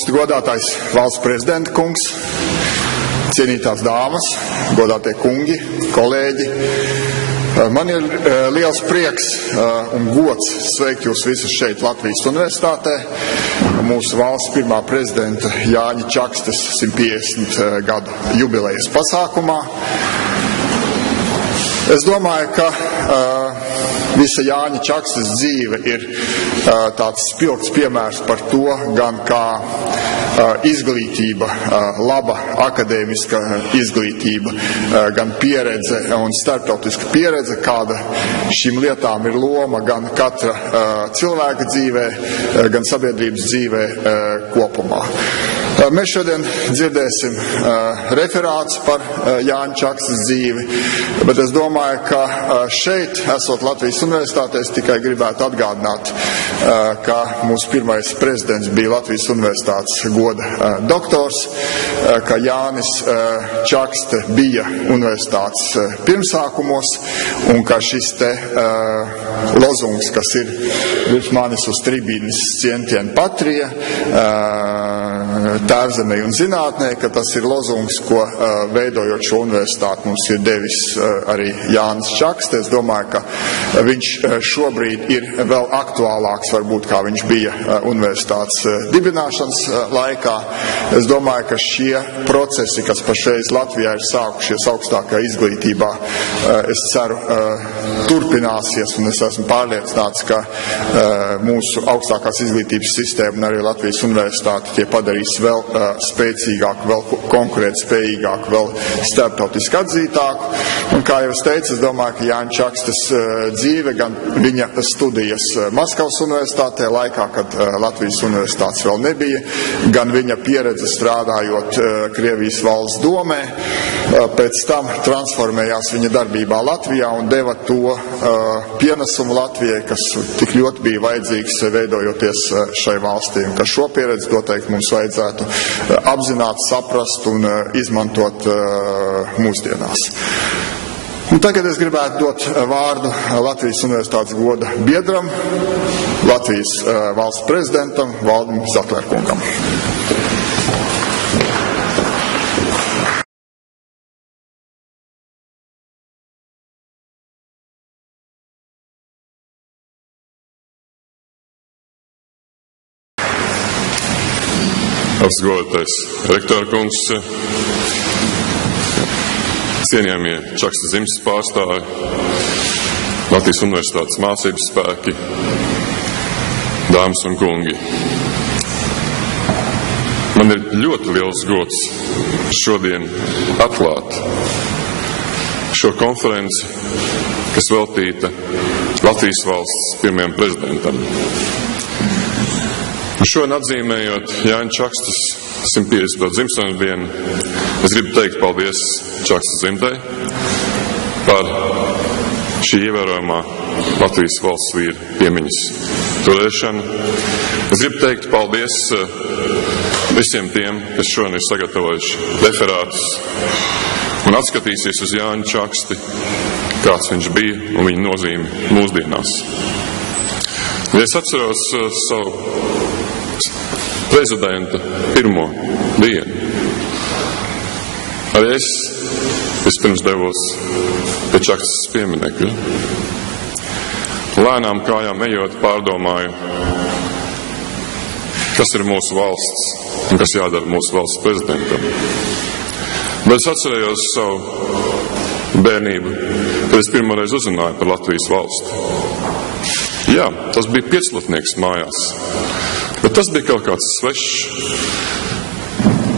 Augsti godātais valsts prezidenta kungs, cienītās dāmas, godātie kungi, kolēģi. Man ir liels prieks un gods sveikt jūs visus šeit Latvijas Universitātē, mūsu valsts pirmā prezidenta Jāņa Čakstes 150 gadu jubilejas pasākumā. Es domāju, ka visa Jāņa Čakstes dzīve ir tāds spilgts piemērs par to, gan kā izglītība, laba akadēmiska izglītība, gan pieredze un starptautiska pieredze, kāda šīm lietām ir loma gan katra cilvēka dzīvē, gan sabiedrības dzīvē kopumā. Mēs šodien dzirdēsim referāts par Jāņa Čakstes dzīvi, bet es domāju, ka šeit, esot Latvijas Universitātē, es tikai gribētu atgādināt, ka mūsu pirmais prezidents bija Latvijas Universitātes goda doktors, ka Jānis Čakste bija universitātes pirmsākumos, un ka šis te lozungs, kas ir virs manis uz tribīnes Scientia et Patria, tēvzemē un zinātnē, ka tas ir lozungs, ko veidojot šo universitāti mums ir devis arī Jānis Čakste. Es domāju, ka viņš šobrīd ir vēl aktuālāks, varbūt, kā viņš bija universitātes dibināšanas laikā. Es domāju, ka šie procesi, kas pašreiz Latvijā ir sākušies augstākajā izglītībā, es ceru, turpināsies, un es esmu pārliecināts, ka mūsu augstākās izglītības sistēma un arī Latvijas universitāte tie padarīs vēl spēcīgāku, vēl konkurētspējīgāku, vēl starptautiski atzītāku. Un kā jau es teicu, es domāju, ka Jāņa Čakstes dzīve, gan viņa studijas Maskavas universitātē laikā, kad Latvijas universitātes vēl nebija, gan viņa pieredze strādājot Krievijas valsts domē, pēc tam transformējās viņa darbībā Latvijā un deva to pienesumu Latvijai, kas tik ļoti bija vajadzīgs veidojoties šai valstī, un ka šo pieredzi noteikti mums vajadzētu apzināt, saprast un izmantot mūsdienās. Un tagad es gribētu dot vārdu Latvijas Universitātes goda biedram, Latvijas valsts prezidentam Valdim Zatlerkungam. Augstgodātais rektora kungs, cienījamie Čakstes dzimtes pārstāvi, Latvijas Universitātes mācības spēki, dāmas un kungi. Man ir ļoti liels gods šodien atklāt šo konferenci, kas veltīta Latvijas valsts pirmajam prezidentam. Un šodien atzīmējot Jāņa Čakstes 150. dzimšanas dienu, es gribu teikt paldies Čakstes dzimtei par šī ievērojamā Latvijas valsts vīra piemiņas turēšanu. Es gribu teikt paldies visiem tiem, kas šodien ir sagatavojuši referātus un atskatīsies uz Jāņa Čaksti, kāds viņš bija un viņa nozīme mūsdienās. Ja es atceros savu prezidenta pirmo dienu, arī es vispirms devos pie Čakstes pieminekļa. Lēnām kājām ejot pārdomāju, kas ir mūsu valsts un kas jādara mūsu valsts prezidentam. Bet es atcerējos savu bērnību, kad es pirmoreiz uzzināju par Latvijas valsti. Jā, tas bija pieclatnieks mājās, bet tas bija kaut kāds svešs.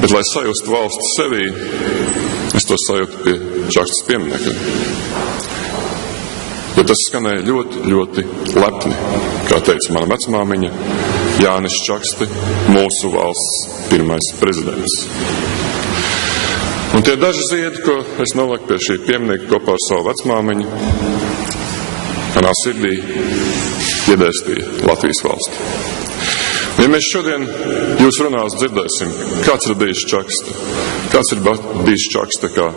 Bet, lai sajustu valsti sevī, es to sajūtu pie Čakstes pieminekļa. Jo tas skanēja ļoti, ļoti lepni, kā teica mana vecmāmiņa, Jānis Čakste, mūsu valsts pirmais prezidents. Un tie daži ziedi, ko es noliku pie šī pieminekļa kopā ar savu vecmāmiņu, manā sirdī iedēstīja Latvijas valsti. Ja mēs šodien jūs runās dzirdēsim, kāds ir bijis Čakste, kāds ir bijis Čakste kā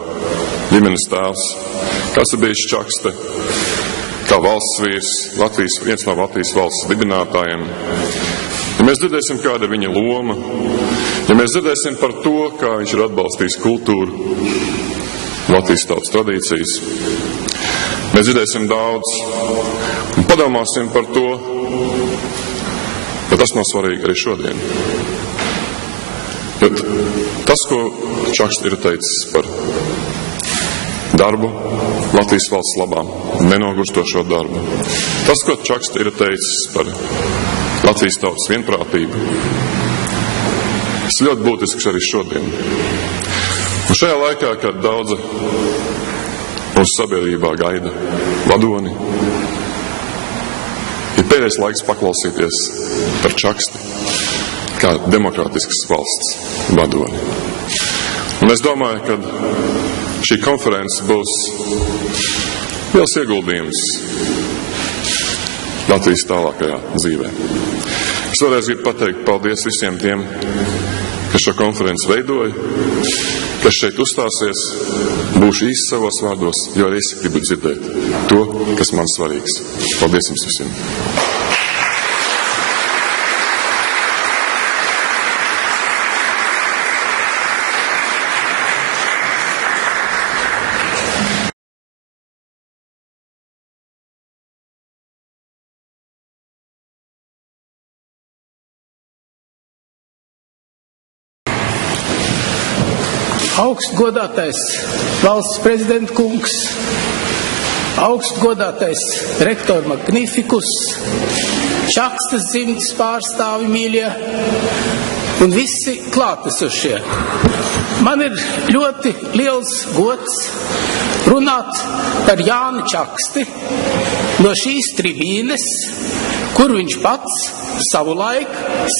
ģimenes tēls, kāds ir bijis Čakste kā valsts vīrs, viens no Latvijas valsts dibinātājiem. Ja mēs dzirdēsim, kāda ir viņa loma, Ja mēs dzirdēsim par to, kā viņš ir atbalstījis kultūru, Latvijas tautas tradīcijas, mēs dzirdēsim daudz un padomāsim par to, ka tas nav svarīgi arī šodien. Bet tas, ko Čakste ir teicis par darbu Latvijas valsts labām, nenogurstošo darbu, tas, ko Čakste ir teicis par Latvijas tautas vienprātību, tas ļoti būtisks arī šodien. Un šajā laikā, kad daudzi mūsu sabiedrībā gaida vadoni, ir pēdējais laiks paklausīties par Čaksti kā demokrātiskas valsts vadoni. Un es domāju, ka šī konference būs liels ieguldījums Latvijas tālākajā dzīvē. Es vēlreiz gribu pateikt paldies visiem tiem, kas šo konferenci veidoja, kas šeit uzstāsies. Būšu īsti savos vārdos, jo arī es gribu dzirdēt to, kas man svarīgs. Paldies jums visiem! Augstgodātais valsts prezidenta kungs, augstgodātais rektor Magnifikus, Čakstes dzimtes pārstāvi mīļie un visi klātesošie. Man ir ļoti liels gods runāt par Jāni Čaksti no šīs tribīnes, kur viņš pats savulaik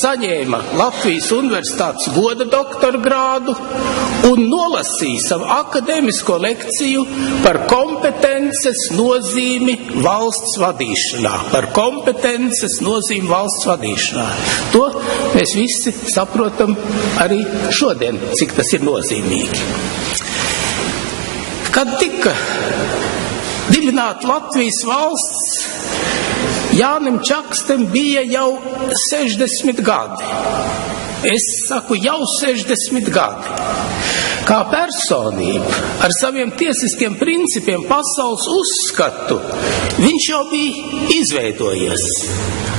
saņēma Latvijas Universitātes goda doktora grādu un nolasīja savu akadēmisko lekciju par kompetences nozīmi valsts vadīšanā. Par kompetences nozīmi valsts vadīšanā. To mēs visi saprotam arī šodien, cik tas ir nozīmīgi. Kad tika dibināta Latvijas valsts, Jānim Čakstem bija jau 60 gadi. Es saku jau 60 gadi. Kā personība ar saviem tiesiskiem principiem pasaules uzskatu, viņš jau bija izveidojies.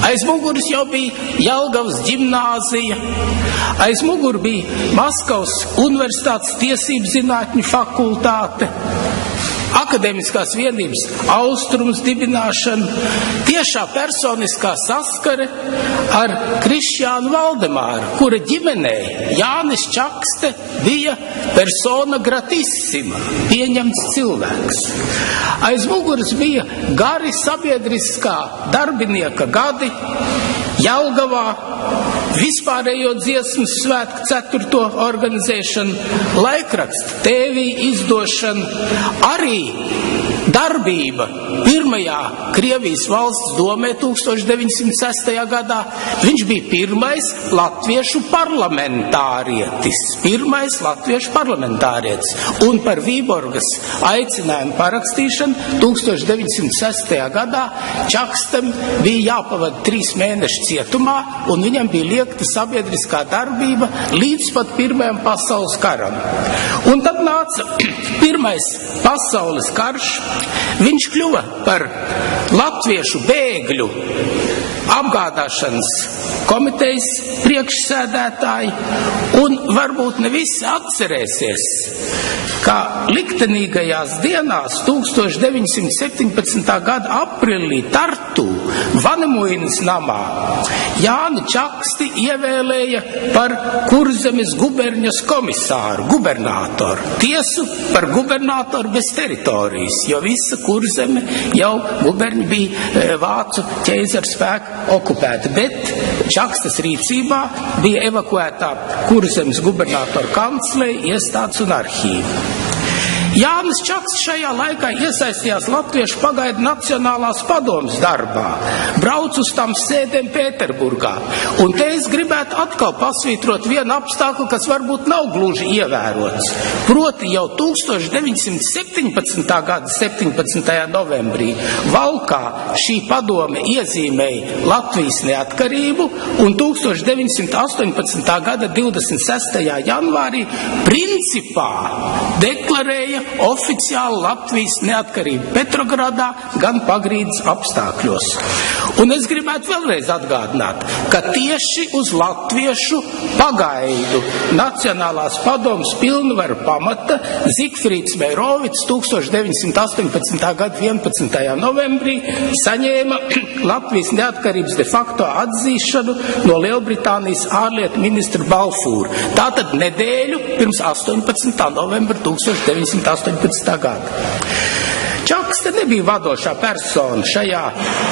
Aiz muguras jau bija Jelgavas ģimnāzija, aiz muguras bija Maskavas Universitātes tiesību zinātņu fakultāte, Akadēmiskās vienības Austrums dibināšana, tiešā personiskā saskare ar Krišjānu Valdemāru, kura ģimenē Jānis Čakste bija persona gratissima, pieņemts cilvēks. Aiz muguras bija gari sabiedriskā darbinieka gadi Jelgavā, vispārējo dziesmu svētku 4. organizēšana, laikraksta TV izdošana, arī darbība pirmajā Krievijas valsts domē 1906. gadā. Viņš bija pirmais latviešu parlamentārietis. Un par Vīborgas aicinājumu parakstīšanu 1906. gadā Čakstam bija jāpavada 3 mēneši cietumā, un viņam bija liekta sabiedriskā darbība līdz pat Pirmajam pasaules karam. Un tad nāca Pirmais pasaules karš. Viņš kļuva par latviešu bēgļu apgādāšanas komitejas priekšsēdētāju, un varbūt ne visi atcerēsies, kā liktenīgajās dienās 1917. gada aprīlī Tartu Vanemuinas namā Jāni Čaksti ievēlēja par Kurzemes guberņas komisāru, gubernatoru. Tiesu par gubernatoru bez teritorijas, jo visa Kurzeme jau guberņi bija vācu ķeizaru spēku okupēta, bet Čakstes rīcībā bija evakuētā Kurzemes gubernatora kancleja, iestādes un arhīva. Jānis Čaksts šajā laikā iesaistījās Latviešu pagaidu Nacionālās padomes darbā, brauc uz tām sēdēm Pēterburgā. Un te es gribētu atkal pasvītrot vienu apstākli, kas varbūt nav gluži ievērots. Proti jau 1917. gada 17. novembrī Valkā šī padome iezīmēja Latvijas neatkarību un 1918. gada 26. janvārī principā deklarēja oficiāli Latvijas neatkarību Petrogradā gan pagrīdes apstākļos. Un es gribētu vēlreiz atgādināt, ka tieši uz latviešu pagaidu Nacionālās padomes pilnvaru pamata Zigfrīds Meirovics 1918. gada 11. novembrī saņēma Latvijas neatkarības de facto atzīšanu no Lielbritānijas ārlietu ministra Balfūra. Tātad nedēļu pirms 18. novembra 1918. gada. Čakste nebija vadošā persona šajā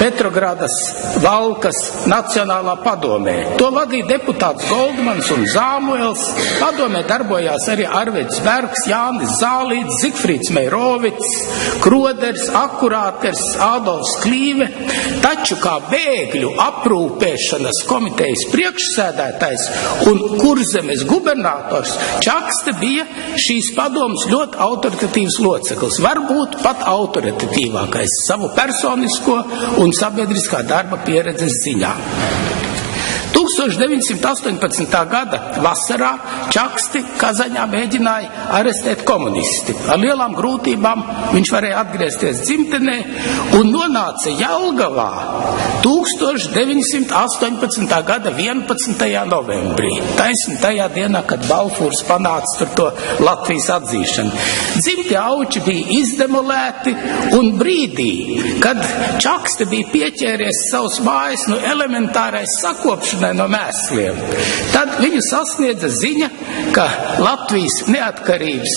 Petrogradas Valkas Nacionālā padomē. To vadīja deputāts Goldmans un Zāmuels. Padomē darbojās arī Arvedis Bergs, Jānis Zālīts, Zigfrīds Meirovics, Kroders, Akurāters, Ādolfs Klīve. Taču kā bēgļu aprūpēšanas komitejas priekšsēdētājs un Kurzemes gubernators, Čakste bija šīs padomes ļoti autoritatīvs loceklis, varbūt pat autoritatīvākais savu personisko un sabiedriskā darba pieredzes ziņā. 1918. gada vasarā Čaksti Kazaņā mēģināja arestēt komunisti. Ar lielām grūtībām viņš varēja atgriezties dzimtenē un nonāca Jelgavā 1918. gada 11. novembrī. Taisni tajā dienā, kad Balfūrs panāca tur to Latvijas atzīšanu. Dzimtie auči bija izdemolēti un brīdī, kad Čakste bija pieķēries savus mājas no elementārai sakopšanai no mēsliem, tad viņu sasniedza ziņa, ka Latvijas neatkarības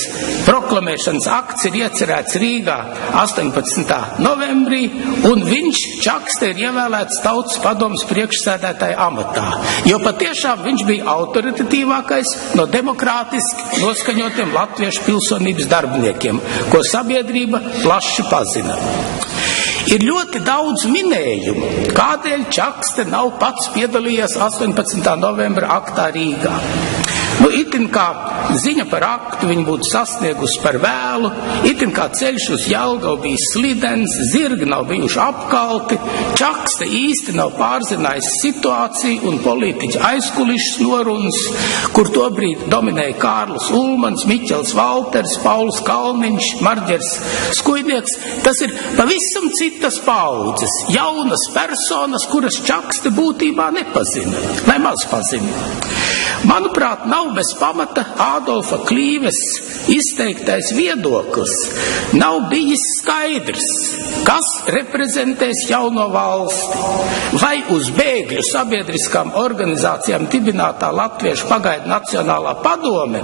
proklamēšanas akts ir iecerēts Rīgā 18. novembrī, un viņš, Čakste, ir ievēlēts Tautas padomes priekšsēdētāja amatā, jo patiešām viņš bija autoritatīvākais no demokrātiski noskaņotiem latviešu pilsonības darbiniekiem, ko sabiedrība plaši pazina. Ir ļoti daudz minējumu, kādēļ Čakste nav pats piedalījies 18. novembra aktā Rīgā. Itin kā ziņa par aktu viņu būtu sasniegusi par vēlu, itin kā ceļš uz Jelgavu bija slidens, zirgi nav bijuši apkalti, Čakste īsti nav pārzinājis situāciju un politiķu aizkulišas norunas, kur tobrīd dominēja Kārlis Ulmans, Miķels Valters, Pauls Kalniņš, Marģers Skujnieks. Tas ir pavisam citas paaudzes, jaunas personas, kuras Čakste būtībā nepazina, vai maz pazina. Manuprāt, nav bez pamata Ādolfa Klīves izteiktais viedoklis. Nav bijis skaidrs, kas reprezentēs jauno valsti. Vai uz bēgļu sabiedriskām organizācijām dibinātā Latviešu pagaidu Nacionālā padome,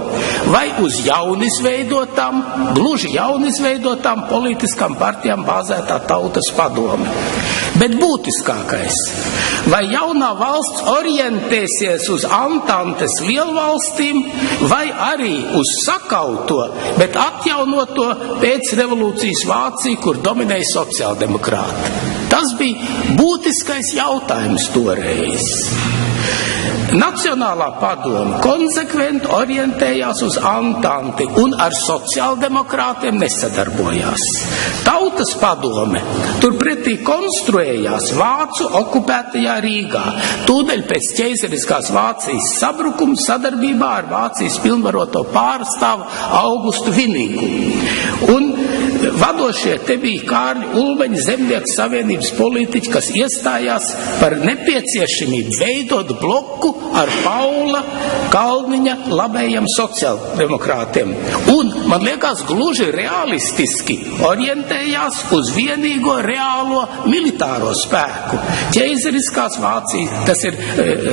vai uz jaunizveidotām, gluži jaunizveidotām politiskām partijām bāzētā Tautas padome. Bet būtiskākais, vai jaunā valsts orientēsies uz Antantes lielvalstīm, vai arī uz sakauto, bet atjaunoto pēc revolūcijas Vāciju, kur dominēja sociāldemokrāti. Tas bija būtiskais jautājums toreiz. Nacionālā padome konsekventi orientējās uz Antanti un ar sociāldemokrātiem nesadarbojās. Tautas padome turpretī konstruējās Vācu okupētajā Rīgā, tūdaļ pēc ķeizariskās Vācijas sabrukuma sadarbībā ar Vācijas pilnvaroto pārstāvu Augustu Vinīgu. Un vadošie te bija Kārļa Ulmeņa Zemnieku savienības politiķi, kas iestājās par nepieciešamību veidot bloku ar Paula Kalniņa labējiem sociāldemokrātiem. Un, man liekas, gluži realistiski orientējās uz vienīgo reālo militāro spēku. Ķeizariskās Vācijas, tas ir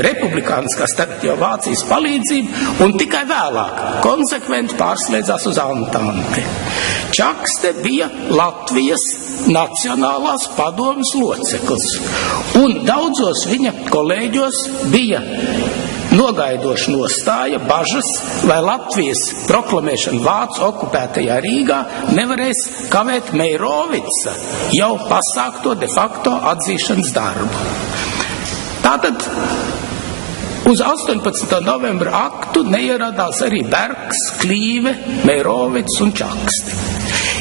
republikāniskās jau Vācijas palīdzība, un tikai vēlāk konsekventi pārslēdzās uz Antanti. Čakste bija Latvijas Nacionālās padomes loceklis, un daudzos viņa kolēģos bija nogaidoša nostāja, bažas, vai Latvijas proklamēšana Vācu okupētajā Rīgā nevarēs kavēt Meirovica jau pasākto de facto atzīšanas darbu. Tātad uz 18. novembra aktu neieradās arī Bergs, Klīve, Meirovics un Čakste.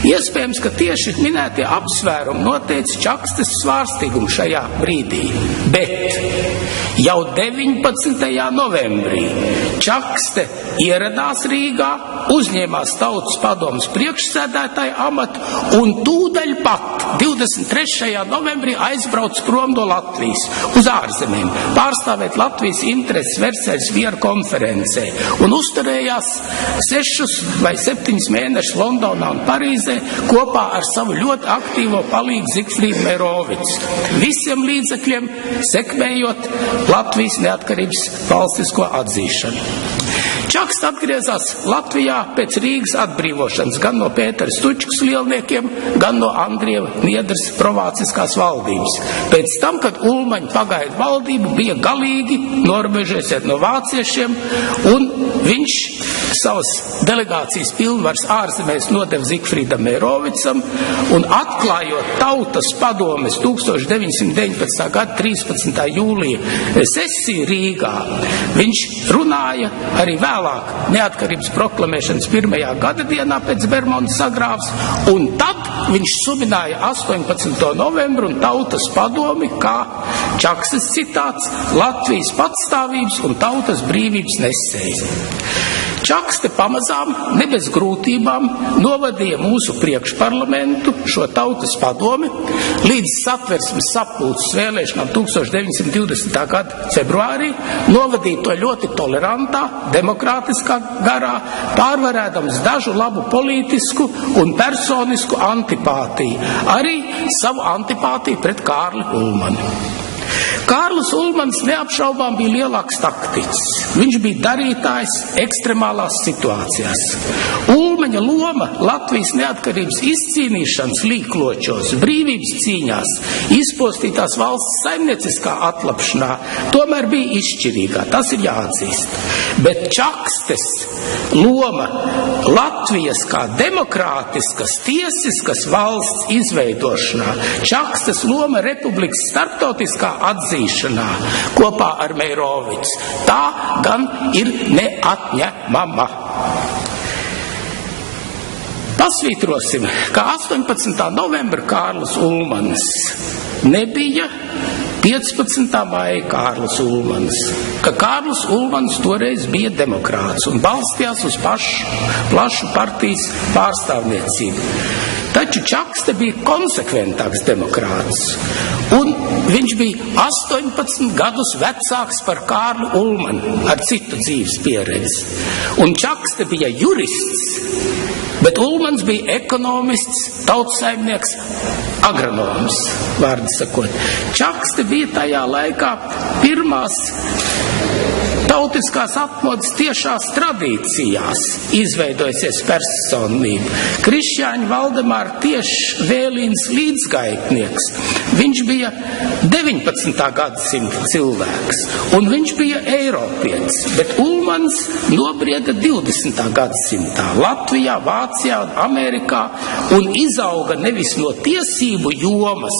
Iespējams, ka tieši minētie apsvērumi noteica Čakstes svārstīgumu šajā brīdī, bet jau 19. novembrī Čakste ieradās Rīgā, uzņēmās Tautas padomes priekšsēdētāja amatu un tūdaļ pat 23. novembrī aizbrauc prom no Latvijas uz ārzemēm, pārstāvēt Latvijas intereses Versaļas miera konferencē un uzturējās 6 vai 7 mēnešus Londonā un Parīzē kopā ar savu ļoti aktīvo palīgu Zigfrīdu Meirovicu. Visiem līdzekļiem sekmējot Latvijas neatkarības valstisko atzīšanu. Čakste atgriezās Latvijā pēc Rīgas atbrīvošanas gan no Pētera Stučkas lielniekiem, gan no Andrieva Niedras provāciskās valdības. Pēc tam, kad Ulmaņa pagaidu valdību bija galīgi norobežojusies no vāciešiem, un viņš savas delegācijas pilnvaras ārzemēs nodeva Zigfrīdam Meirovicam, un atklājot Tautas padomes 1919. gada 13. jūlija sesiju Rīgā, viņš runāja arī vēlāk neatkarības proklamēšanas 1. gada dienā pēc Bermonta sagrāvs, un tad viņš sumināja 18. novembru un Tautas padomi, kā Čakstes citāts, Latvijas patstāvības un tautas brīvības nesēja. Čakste pamazām, ne bez grūtībām, novadīja mūsu priekšparlamentu, šo Tautas padomi, līdz Satversmes sapulces vēlēšanām 1920. gada februārī, novadīja to ļoti tolerantā, demokrātiskā garā, pārvarēdams dažu labu politisku un personisku antipātiju, arī savu antipātiju pret Kārli Ulmani. Kārlis Ulmans neapšaubām bija lielāks taktiķis. Viņš bija darītājs ekstremālās situācijās. Ulmaņa loma Latvijas neatkarības izcīnīšanas līkločos, brīvības cīņās, izpostītās valsts saimnieciskā atlapšanā tomēr bija izšķirīgā, tas ir jāatzīst. Bet Čakstes loma Latvijas kā demokrātiskas, tiesiskas valsts izveidošanā, Čakstes loma republikas starptautiskā atzīšanā kopā ar Meirovicu, tā gan ir neatņemama. Pasvītrosim, ka 18. novembra Kārlis Ulmanis nebija 15. maija Kārlis Ulmanis, ka Kārlis Ulmanis toreiz bija demokrāts un balstījās uz plašu partijas pārstāvniecību. Taču Čakste bija konsekventāks demokrāts, un viņš bija 18 gadus vecāks par Kārli Ulmani ar citu dzīves pieredzi. Un Čakste bija jurists, bet Ulmans bija ekonomists, tautsaimnieks, agronoms, vārdi sakot. Čakste bija tajā laikā pirmās tautiskās atmodas tiešās tradīcijās izveidojusies personība. Krišjāņa Valdemāra tieši Vēlīns līdzgaitnieks. Viņš bija 19. gadsimta cilvēks, un viņš bija eiropietis, bet Ulmans nobrieda 20. gadsimtā Latvijā, Vācijā un Amerikā un izauga nevis no tiesību jomas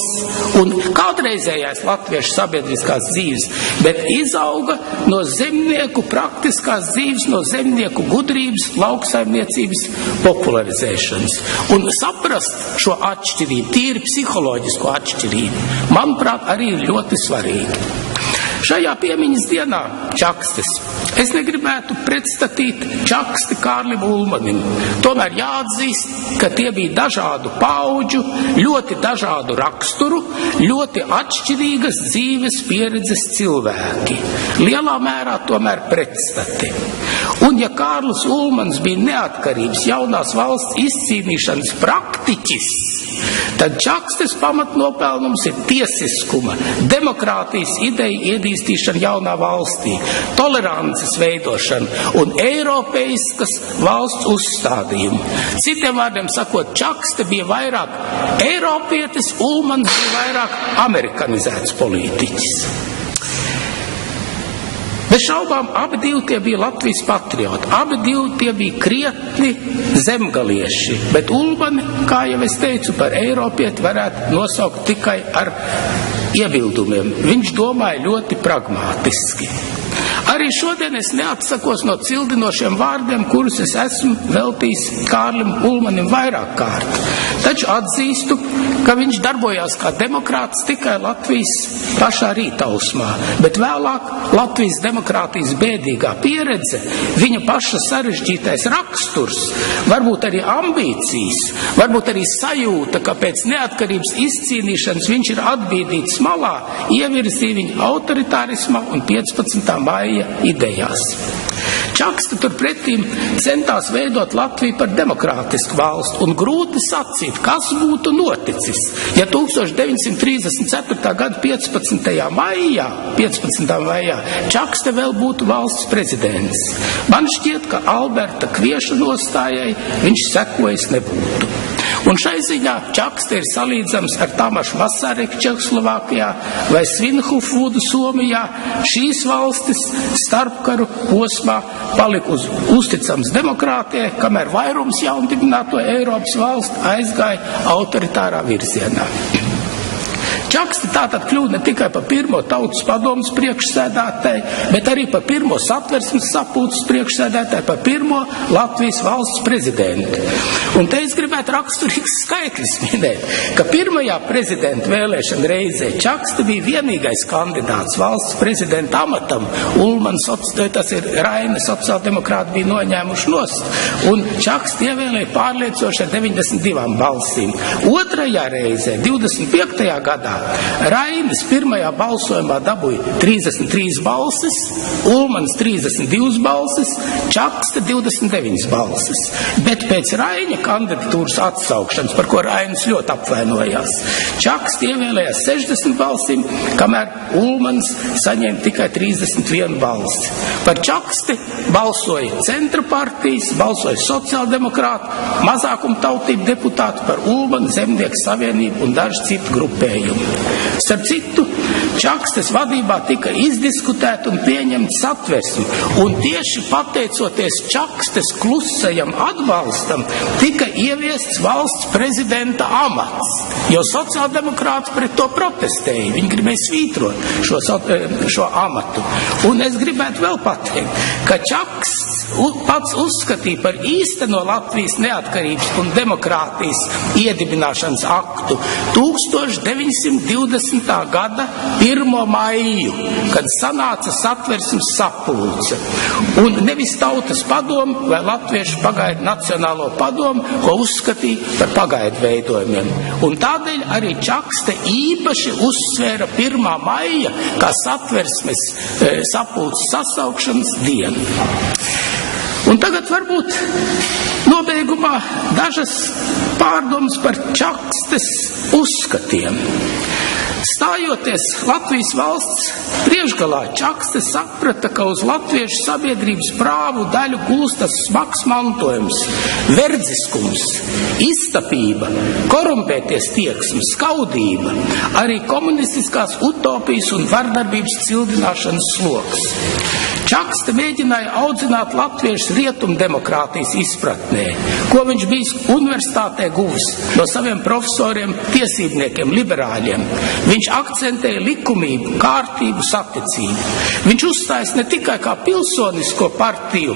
un kādreizējās latviešu sabiedriskās dzīves, bet izauga no zemnieku praktiskās dzīves, no zemnieku gudrības, lauksaimniecības popularizēšanas. Un saprast šo atšķirību, tīri psiholoģisko atšķirību, manuprāt, arī ir ļoti svarīgi. Šajā piemiņas dienā Čakstes es negribētu pretstatīt Čaksti Kārlim Ulmanim. Tomēr jāatzīst, ka tie bija dažādu paudžu, ļoti dažādu raksturu, ļoti atšķirīgas dzīves pieredzes cilvēki. Lielā mērā tomēr pretstati. Un ja Kārlis Ulmans bija neatkarības jaunās valsts izcīnīšanas praktiķis, tad Čakstes pamatnopelnums ir tiesiskuma, demokrātijas ideja iedīstīšana jaunā valstī, tolerances veidošana un eiropeiskas valsts uzstādījumu. Citiem vārdiem sakot, Čakste bija vairāk eiropietis, Ulmans bija vairāk amerikanizēts politiķis. Bez šaubām abi divi tie bija Latvijas patrioti, abi divi tie bija krietni zemgalieši, bet Ulmani, kā jau es teicu, par eiropieti varētu nosaukt tikai ar iebildumiem. Viņš domāja ļoti pragmātiski. Arī šodien es neatsakos no cildinošiem vārdiem, kurus es esmu veltījis Kārlim Ulmanim vairāk kārt. Taču atzīstu, ka viņš darbojās kā demokrāts tikai Latvijas pašā rītausmā, bet vēlāk Latvijas demokrātijas bēdīgā pieredze, viņa paša sarežģītais raksturs, varbūt arī ambīcijas, varbūt arī sajūta, ka pēc neatkarības izcīnīšanas viņš ir atbīdīts malā, ievirzīja viņu autoritārisma un 15. maija idejās. Čakste turpretīm centās veidot Latviju par demokrātisku valstu, un grūti sacīt, kas būtu noticis, ja 1934. gada 15. maijā Čakste vēl būtu valsts prezidents. Man šķiet, ka Alberta Kvieša nostājai viņš sekojis nebūtu. Un šai ziņā Čakste ir salīdzams ar Tamašu Masareku Čehoslovākijā vai Svinhufvudu Somijā. Šīs valstis starpkaru posmā palika uzticams demokrātijai, kamēr vairums jaundibināto Eiropas valstu aizgāja autoritārā virzienā. Čakste tātad kļūda ne tikai par pirmo tautas padomes priekšsēdētāju, bet arī par pirmo satversmes sapulces priekšsēdētāju, par pirmo Latvijas valsts prezidentu. Un te es gribētu raksturīgs skaitlis minēt, ka pirmajā prezidenta vēlēšana reizē Čakste bija vienīgais kandidāts valsts prezidenta amatam. Ulmans, tas ir Raina, sociāldemokrāti bija noņēmuši nost, un Čakste ievēlēja pārliecoši ar 92 balsīm. Otrajā reizē, 25. gadā, Rainis pirmajā balsojumā dabūja 33 balsis, Ulmans 32 balsis, Čakste 29 balsis. Bet pēc Raina kandidatūras atsaukšanas, par ko Rainis ļoti apvainojās, Čakste ievēlējās 60 balsīm, kamēr Ulmans saņēma tikai 31 balsi. Par Čaksti balsoja centra partijas, balsoja sociāldemokrāti, mazākumtautību deputāti, par Ulmanu Zemnieku savienību un daži citu grupējumu. Starp citu, Čakstes vadībā tika izdiskutēta un pieņemta satversme, un tieši pateicoties Čakstes klusajam atbalstam tika ieviests valsts prezidenta amats, jo sociāldemokrāti pret to protestēja. Viņi gribēja svītrot šo amatu. Un es gribētu vēl pateikt, ka Čaksts pats uzskatīja par īsteno Latvijas neatkarības un demokrātijas iedibināšanas aktu 1920. gada 1. maiju, kad sanāca satversmes sapulce. Un nevis tautas padomu vai latviešu pagaidu nacionālo padomu, ko uzskatīja par pagaidu veidojumiem. Un tādēļ arī Čakste īpaši uzsvēra 1. maija kā satversmes sapulces sasaukšanas dienu. Un tagad varbūt nobeigumā dažas pārdomas par Čakstes uzskatiem. Stājoties Latvijas valsts priekšgalā, Čakste saprata, ka uz latviešu sabiedrības prāvu daļu gulstas smags mantojums, verdziskums, iztapība, korumpēties tieksmes, skaudība, arī komunistiskās utopijas un vardarbības cildināšanas sloks. Čakste mēģināja audzināt latviešus rietumdemokrātijas izpratnē, ko viņš bija universitātē guvis no saviem profesoriem, tiesībniekiem, liberāļiem. Viņš akcentēja likumību, kārtību, saticību. Viņš uzstājas ne tikai kā pilsonisko partiju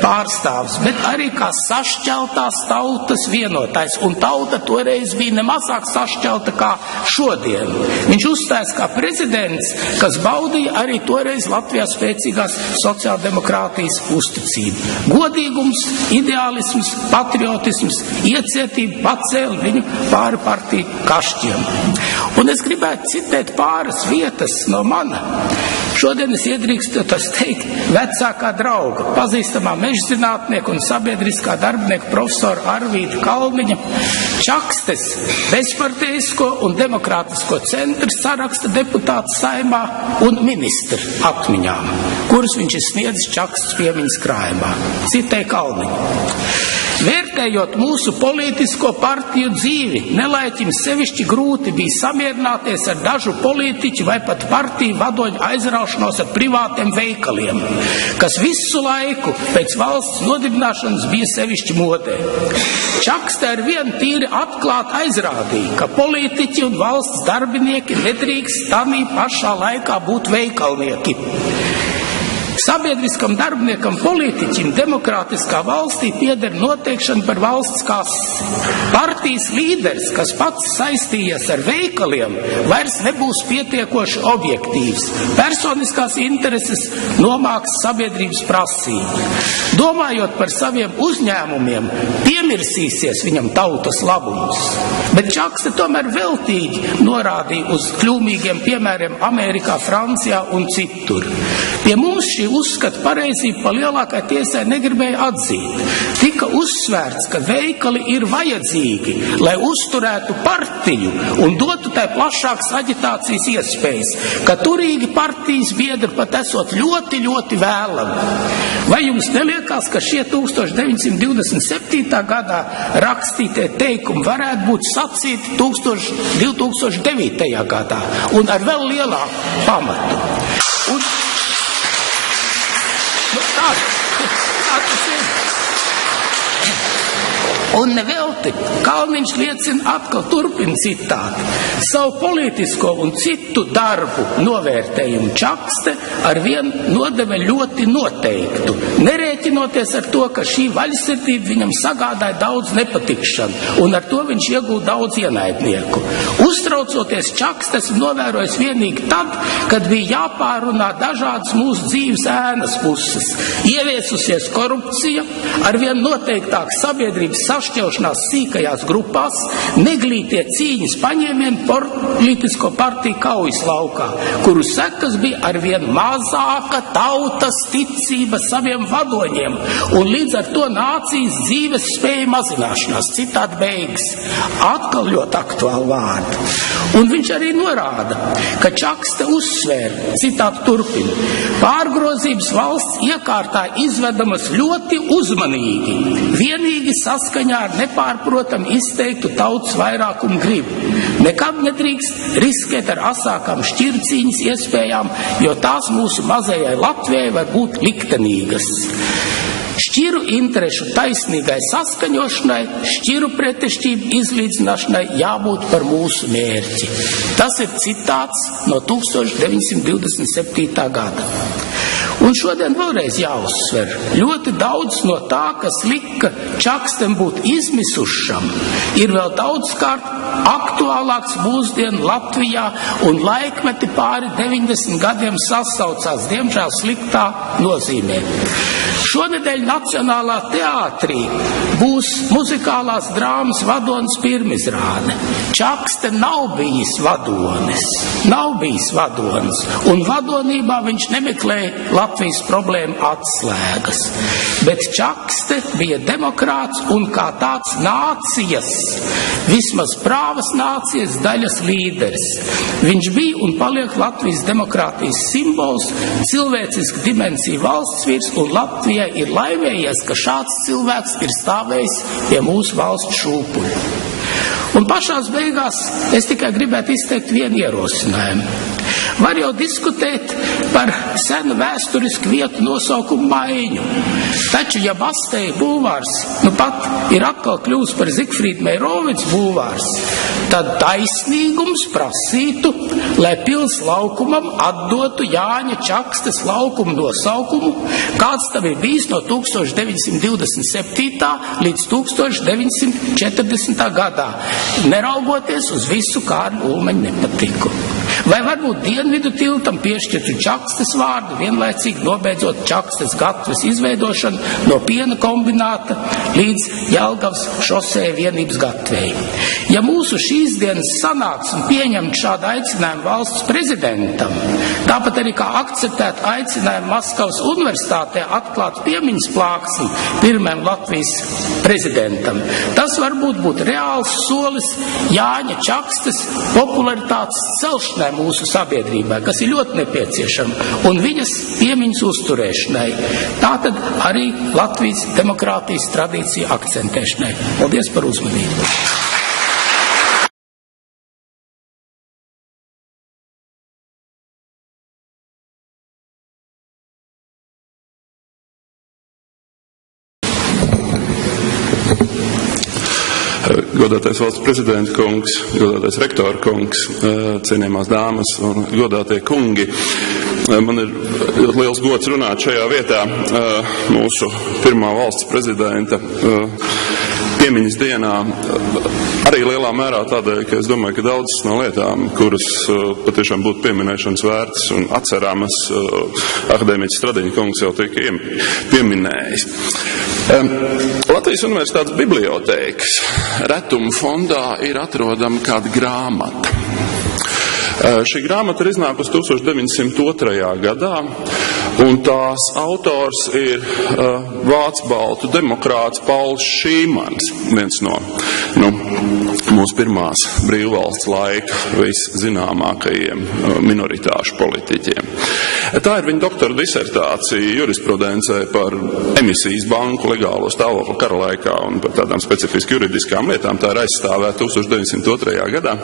pārstāvs, bet arī kā sašķeltās tautas vienotājs. Un tauta toreiz bija nemazāk sašķelta kā šodien. Viņš uzstājas kā prezidents, kas baudīja arī toreiz Latvijā spēcīgās sociāldemokrātijas uzticību. Godīgums, ideālisms, patriotisms, iecietība pacēla viņu pāri partiju kašķiem. Un es gribētu citēt pāris vietas no mana. Šodien es iedrīkstu tas teikt vecākā drauga, pazīstamā mežzinātnieka un sabiedriskā darbinieka profesora Arvīda Kalniņa Čakstes bezparteisko un demokrātisko centru saraksta deputāts Saeimā un ministru atmiņām, kurus viņš ir sniedzis Čakstes piemiņas krājumā. Citēju Kalniņu. Vērtējot mūsu politisko partiju dzīvi, nelaiķim sevišķi grūti bija samierināties ar dažu politiķu vai pat partiju vadoņu aizraušanos ar privātiem veikaliem, kas visu laiku pēc valsts nodibināšanas bija sevišķi modē. Čakste ar vienu tīri atklāti aizrādīja, ka politiķi un valsts darbinieki nedrīkst tanī pašā laikā būt veikalnieki. Sabiedriskam darbiniekam politiķim demokrātiskā valstī pieder noteikšana par valsts kasi. Partijas līderis, kas pats saistījies ar veikaliem, vairs nebūs pietiekoši objektīvs. Personiskās intereses nomāks sabiedrības prasību. Domājot par saviem uzņēmumiem, piemirsīsies viņam tautas labums. Bet Čakste tomēr veltīgi norādīja uz kļūmīgiem piemēriem Amerikā, Francijā un citur. Pie mums šī uzskata pareizība pa lielākai tiesai negribēja atzīt. Tika uzsvērts, ka veikali ir vajadzīgi, lai uzturētu partiju un dotu tai plašākas aģitācijas iespējas, ka turīgi partijas biedri pat esot ļoti, ļoti vēlami. Vai jums neliekās, ka šie 1927. gadā rakstītie teikumi varētu būt sacīti 2009. gadā un ar vēl lielāku pamatu? Un nevelti Kalniņš liecina atkal turpina citāti. Savu politisko un citu darbu novērtējumu Čakste arvien nodeve ļoti noteiktu, nerēķinoties ar to, ka šī vaļsirdība viņam sagādāja daudz nepatikšanu, un ar to viņš iegūda daudz ienaidnieku. Uztraucoties Čakstes novērojis vienīgi tad, kad bija jāpārunā dažādas mūsu dzīves ēnas puses. Ieviesusies korupcija, arvien noteiktāk sabiedrības sašķelšanās sīkajās grupās, neglītie cīņas paņēmieni politisko partiju kaujas laukā, kuru sekas bija arvien mazāka tautas ticība saviem vadoņiem un līdz ar to nācijas dzīves spēja mazināšanās. Citādi beigas. Atkal ļoti aktuāli vārdi. Un viņš arī norāda, ka Čakste uzsvēra, citāti turpina, pārgrozības valsts iekārtā izvedamas ļoti uzmanīgi, vienīgi saskaņā ar nepārprotam izteiktu tautas vairākumu gribu. Nekad nedrīkst riskēt ar asākām šķircīņas iespējām, jo tās mūsu mazajai Latvijai var būt liktenīgas. Šķiru interešu taisnīgai saskaņošanai, šķiru pretešķību izlīdzināšanai jābūt par mūsu mērķi. Tas ir citāts no 1927. gada. Un šodien vēlreiz jāuzsver, ļoti daudz no tā, kas lika Čakstem būt izmisušam, ir vēl daudzkārt aktuālāks mūsdienu Latvijā un laikmeti pāri 90 gadiem sasaucās, diemžēl sliktā nozīmē. Šonedēļ Nacionālā teātrī būs muzikālās drāmas vadonis pirmizrāde. Čakste nav bijis vadonis, un vadonībā viņš nemeklēja Latvijas problēmu atslēgas. Bet Čakste bija demokrāts un kā tāds nācijas, vismaz prāvas nācijas daļas līderis. Viņš bija un paliek Latvijas demokrātijas simbols, cilvēciska dimensija valsts vīrs, un Latvijai ir laimējies, ka šāds cilvēks ir stāvējis pie mūsu valsts šūpuļa. Un pašās beigās es tikai gribētu izteikt vienu ierosinājumu. Var jau diskutēt par senu vēsturisku vietu nosaukumu maiņu. Taču, ja Basteja bulvārs pat ir atkal kļūst par Zigfrīda Meirovics bulvārs, tad taisnīgums prasītu, lai pils laukumam atdotu Jāņa Čakstes laukuma nosaukumu, kāds tam ir bijis no 1927. līdz 1940. gadā, neraugoties uz visu Kārļa Ulmaņa nepatiku. Vai varbūt Dienvidu tiltam piešķirtu Čakstes vārdu, vienlaicīgi nobeidzot Čakstes gatves izveidošanu no piena kombināta līdz Jelgavas šosē vienības gatvei. Ja mūsu šīs dienas sanāksme pieņemt šādu aicinājumu valsts prezidentam, tāpat arī kā akceptēt aicinājumu Maskavas universitātē atklāt piemiņas plāksni pirmajam Latvijas prezidentam, tas varbūt būtu reāls solis Jāņa Čakstes popularitātes celšanai šai mūsu sabiedrībai, kas ir ļoti nepieciešama, un viņas piemiņas uzturēšanai. Tātad arī Latvijas demokrātijas tradīciju akcentēšanai. Paldies par uzmanību. Godātais valsts prezidenta kungs, godātais rektora kungs, cienījamās dāmas un godātie kungi. Man ir ļoti liels gods runāt šajā vietā mūsu pirmā valsts prezidenta piemiņas dienā. Arī lielā mērā tādēļ, ka es domāju, ka daudzas no lietām, kuras patiešām būtu pieminēšanas vērtas un atcerāmas, akadēmiķis Stradiņa kungs jau tika pieminējis. Latvijas Universitātes bibliotēkas retumu fondā ir atrodama kāda grāmata. Šī grāmata ir iznākusi 1902. gadā, un tās autors ir vācu baltu demokrāts Pauls Šīmans, viens no mūsu pirmās brīvvalsts laika viszināmākajiem minoritāšu politiķiem. Tā ir viņa doktora disertācija jurisprudencē par emisijas banku legālo stāvokli kara laikā un par tādām specifiski juridiskām lietām. Tā ir aizstāvēta 1902. gadā.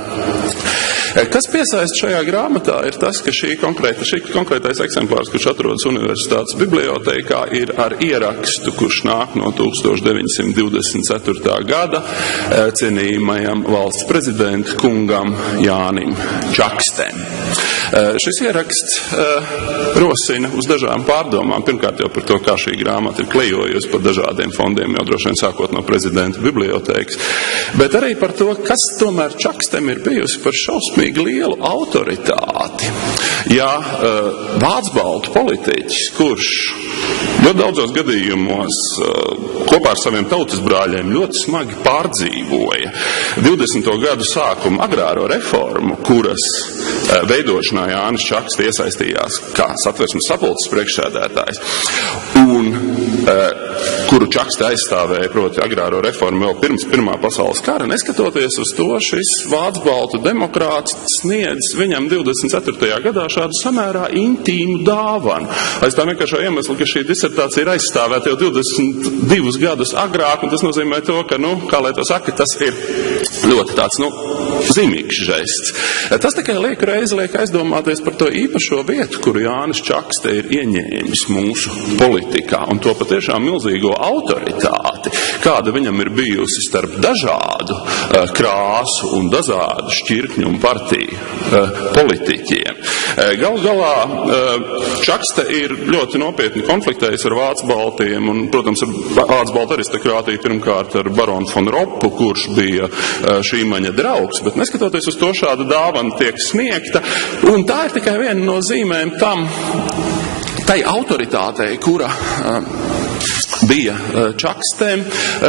Kas piesaista šajā grāmatā ir tas, ka šī konkrētais eksemplārs, kurš atrodas Universitātes bibliotēkā, ir ar ierakstu, kurš nāk no 1924. gada cienījamajam valsts prezidenta kungam Jānim Čakstem. Šis ieraksts rosina uz dažām pārdomām. Pirmkārt jau par to, kā šī grāmata ir klejojusi par dažādiem fondiem, jau droši vien sākot no prezidenta bibliotēkas, bet arī par to, kas tomēr Čakstem ir bijusi par šausmīgi lielu autoritāti. Ja vācu baltu politiķis, kurš ļoti daudzos gadījumos kopā ar saviem tautas brāļiem ļoti smagi pārdzīvoja 20. gadu sākumu agrāro reformu, kuras veidošanā Jānis Čakste iesaistījās kā Satversmes sapulces priekšsēdētājs, un kuru Čakste aizstāvēja, proti agrāro reformu vēl pirms Pirmā pasaules kara, neskatoties uz to, šis vācu baltu demokrāts sniedz viņam 24. gadā šādu samērā intīmu dāvanu. Aiz tā vienkāršā iemesla, ka šī disertācija ir aizstāvēta jau 22 gadus agrāk, un tas nozīmē to, ka, kā lai to saka, tas ir ļoti tāds, zīmīgs žests. Tas tikai liek aizdomāties par to īpašo vietu, kuru Jānis Čakste ir ieņēmis mūsu politikā, un to patiešām milzīgo autoritāti, kāda viņam ir bijusi starp dažādu krāsu un dažādu šķirkņu un partiju politiķiem. Galu galā Čakste ir ļoti nopietni konfliktējis ar vācu baltiem, un, protams, ar vācu baltu aristokrātiju pirmkārt ar baronu von Roppu, kurš bija Šīmaņa draugs, bet neskatoties uz to, šāda dāvana tiek sniegta, un tā ir tikai viena no zīmēm tai autoritātei, kura bija Čakstēm,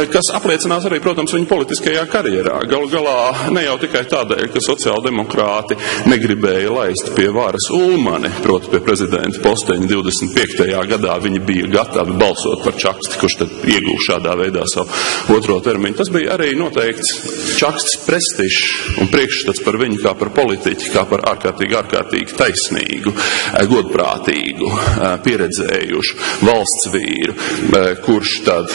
kas apliecinās arī, protams, viņa politiskajā karjerā. Galu galā ne jau tikai tādēļ, ka sociāldemokrāti negribēja laist pie varas Ulmani, proti pie prezidenta posteņa 25. gadā viņi bija gatavi balsot par Čaksti, kurš tad iegūst šādā veidā savu otro termiņu. Tas bija arī noteikts Čakstes prestižs un priekšstats par viņu kā par politiķi, kā par ārkārtīgi taisnīgu, godprātīgu, pieredzējušu valsts vīru, kurš tad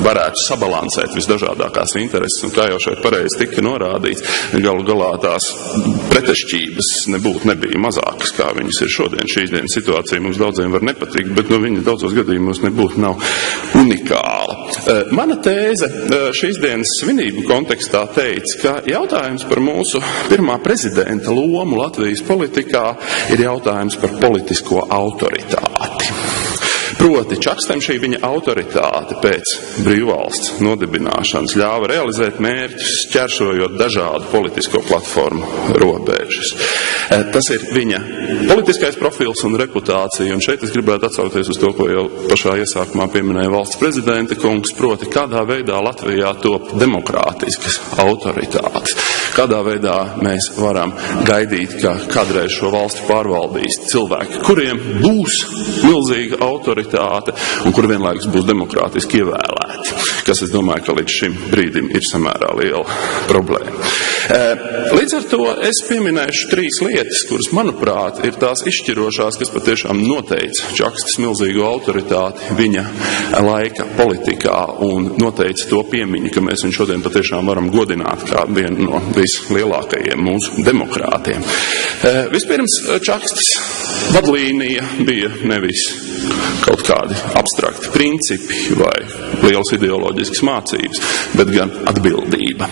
varētu sabalansēt visdažādākās intereses, un kā jau šeit pareizi tika norādīts, galu galā tās pretešķības nebija mazākas, kā viņas ir šodien. Šīs dienas situācija mums daudziem var nepatikt, bet viņa daudzos gadījumos nav unikāla. Mana tēze šīs dienas svinību kontekstā teica, ka jautājums par mūsu pirmā prezidenta lomu Latvijas politikā ir jautājums par politisko autoritāti. Proti, Čakstem šī viņa autoritāte pēc brīvvalsts nodibināšanas ļāva realizēt mērķus, ķersojot dažādu politisko platformu robežas. Tas ir viņa politiskais profils un reputācija, un šeit es gribētu atsaukties uz to, ko jau pašā iesākumā pieminēja valsts prezidenta kungs, proti, kādā veidā Latvijā top demokrātiskas autoritātes, kādā veidā mēs varam gaidīt, ka kādreiz šo valsti pārvaldīs cilvēki, kuriem būs milzīga autoritāte un kur vienlaikus būs demokrātiski ievēlēti, kas kas, es domāju, ka līdz šim brīdim ir samērā liela problēma. Līdz ar to es pieminēšu 3 lietas, kuras, manuprāt, ir tās izšķirošās, kas patiešām noteica Čakstas milzīgo autoritāti viņa laika politikā un noteica to piemiņu, ka mēs viņu šodien patiešām varam godināt kā vienu no vislielākajiem mūsu demokrātiem. Vispirms, Čakstas vadlīnija bija nevis kaut kādi abstrakti principi vai lielas ideoloģiskas mācības, bet gan atbildība.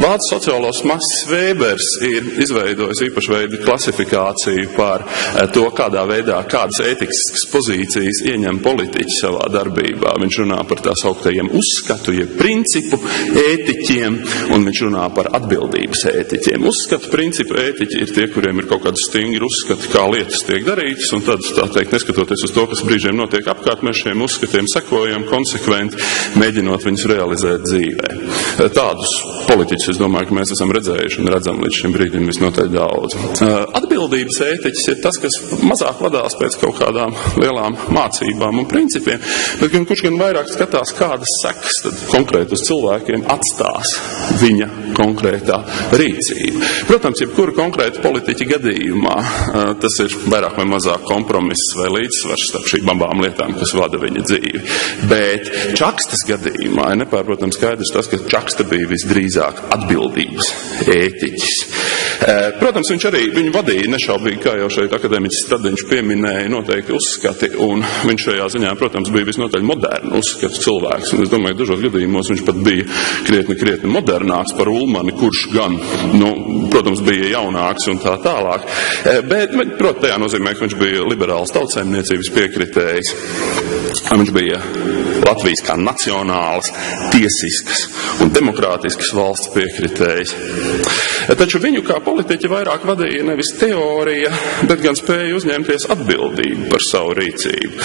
Vācu sociologs Max Webers ir izveidojis īpašu veidu klasifikāciju par to, kādā veidā, kādas ētiskas pozīcijas ieņem politiķi savā darbībā. Viņš runā par tā sauktajiem uzskatu, jeb principu ētiķiem, un viņš runā par atbildības ētiķiem. Uzskatu, principu ētiķi ir tie, kuriem ir kaut kādi stingri uzskati, kā lietas tiek darītas, un tad, tā teikt, neskatoties uz to, kas brīžiem notiek apkārt, mēs šiem uzskatiem sekojam konsekventi, mēģinot viņus realizēt dzīvē. Tādus politiķus, es domāju, ka mēs esam redzējuši un redzam līdz šim brīdim visnotaļ daudz. Atbildības ētiķis ir tas, kas mazāk vadās pēc kaut kādām lielām mācībām un principiem, bet kurš gan vairāk skatās, kādas sekas tad konkrēti uz cilvēkiem atstās viņa konkrētā rīcība. Protams, jebkura konkrēta politiķa gadījumā tas ir vairāk vai mazāk kompromiss vai līdzsvars starp šīm abām lietām, kas vada viņa dzīvi. Bet Čakstas gadījumā ir nepārprotams skaidrs tas, ka Čaksta bija visdrīzāk atbildības ētiķis. Protams, viņš arī viņu vadīja nešaubīgi, kā jau šeit akadēmiķis Stradiņš pieminēja, noteikti uzskati, un viņš šajā ziņā, protams, bija visnotaļ modernu uzskatu cilvēks, un es domāju, dažos gadījumos viņš pat bija krietni modernāks par Ulmani, kurš gan, protams, bija jaunāks un tā tālāk, bet, protams, tajā nozīmē, ka viņš bija liberāls tautsaimniecības piekritējs, viņš bija Latvijas kā nacionālas, tiesiskas un demokrātiskas valsts piekritējs. Taču viņu kā politiķi vairāk vadīja nevis teorija, bet gan spēja uzņemties atbildību par savu rīcību.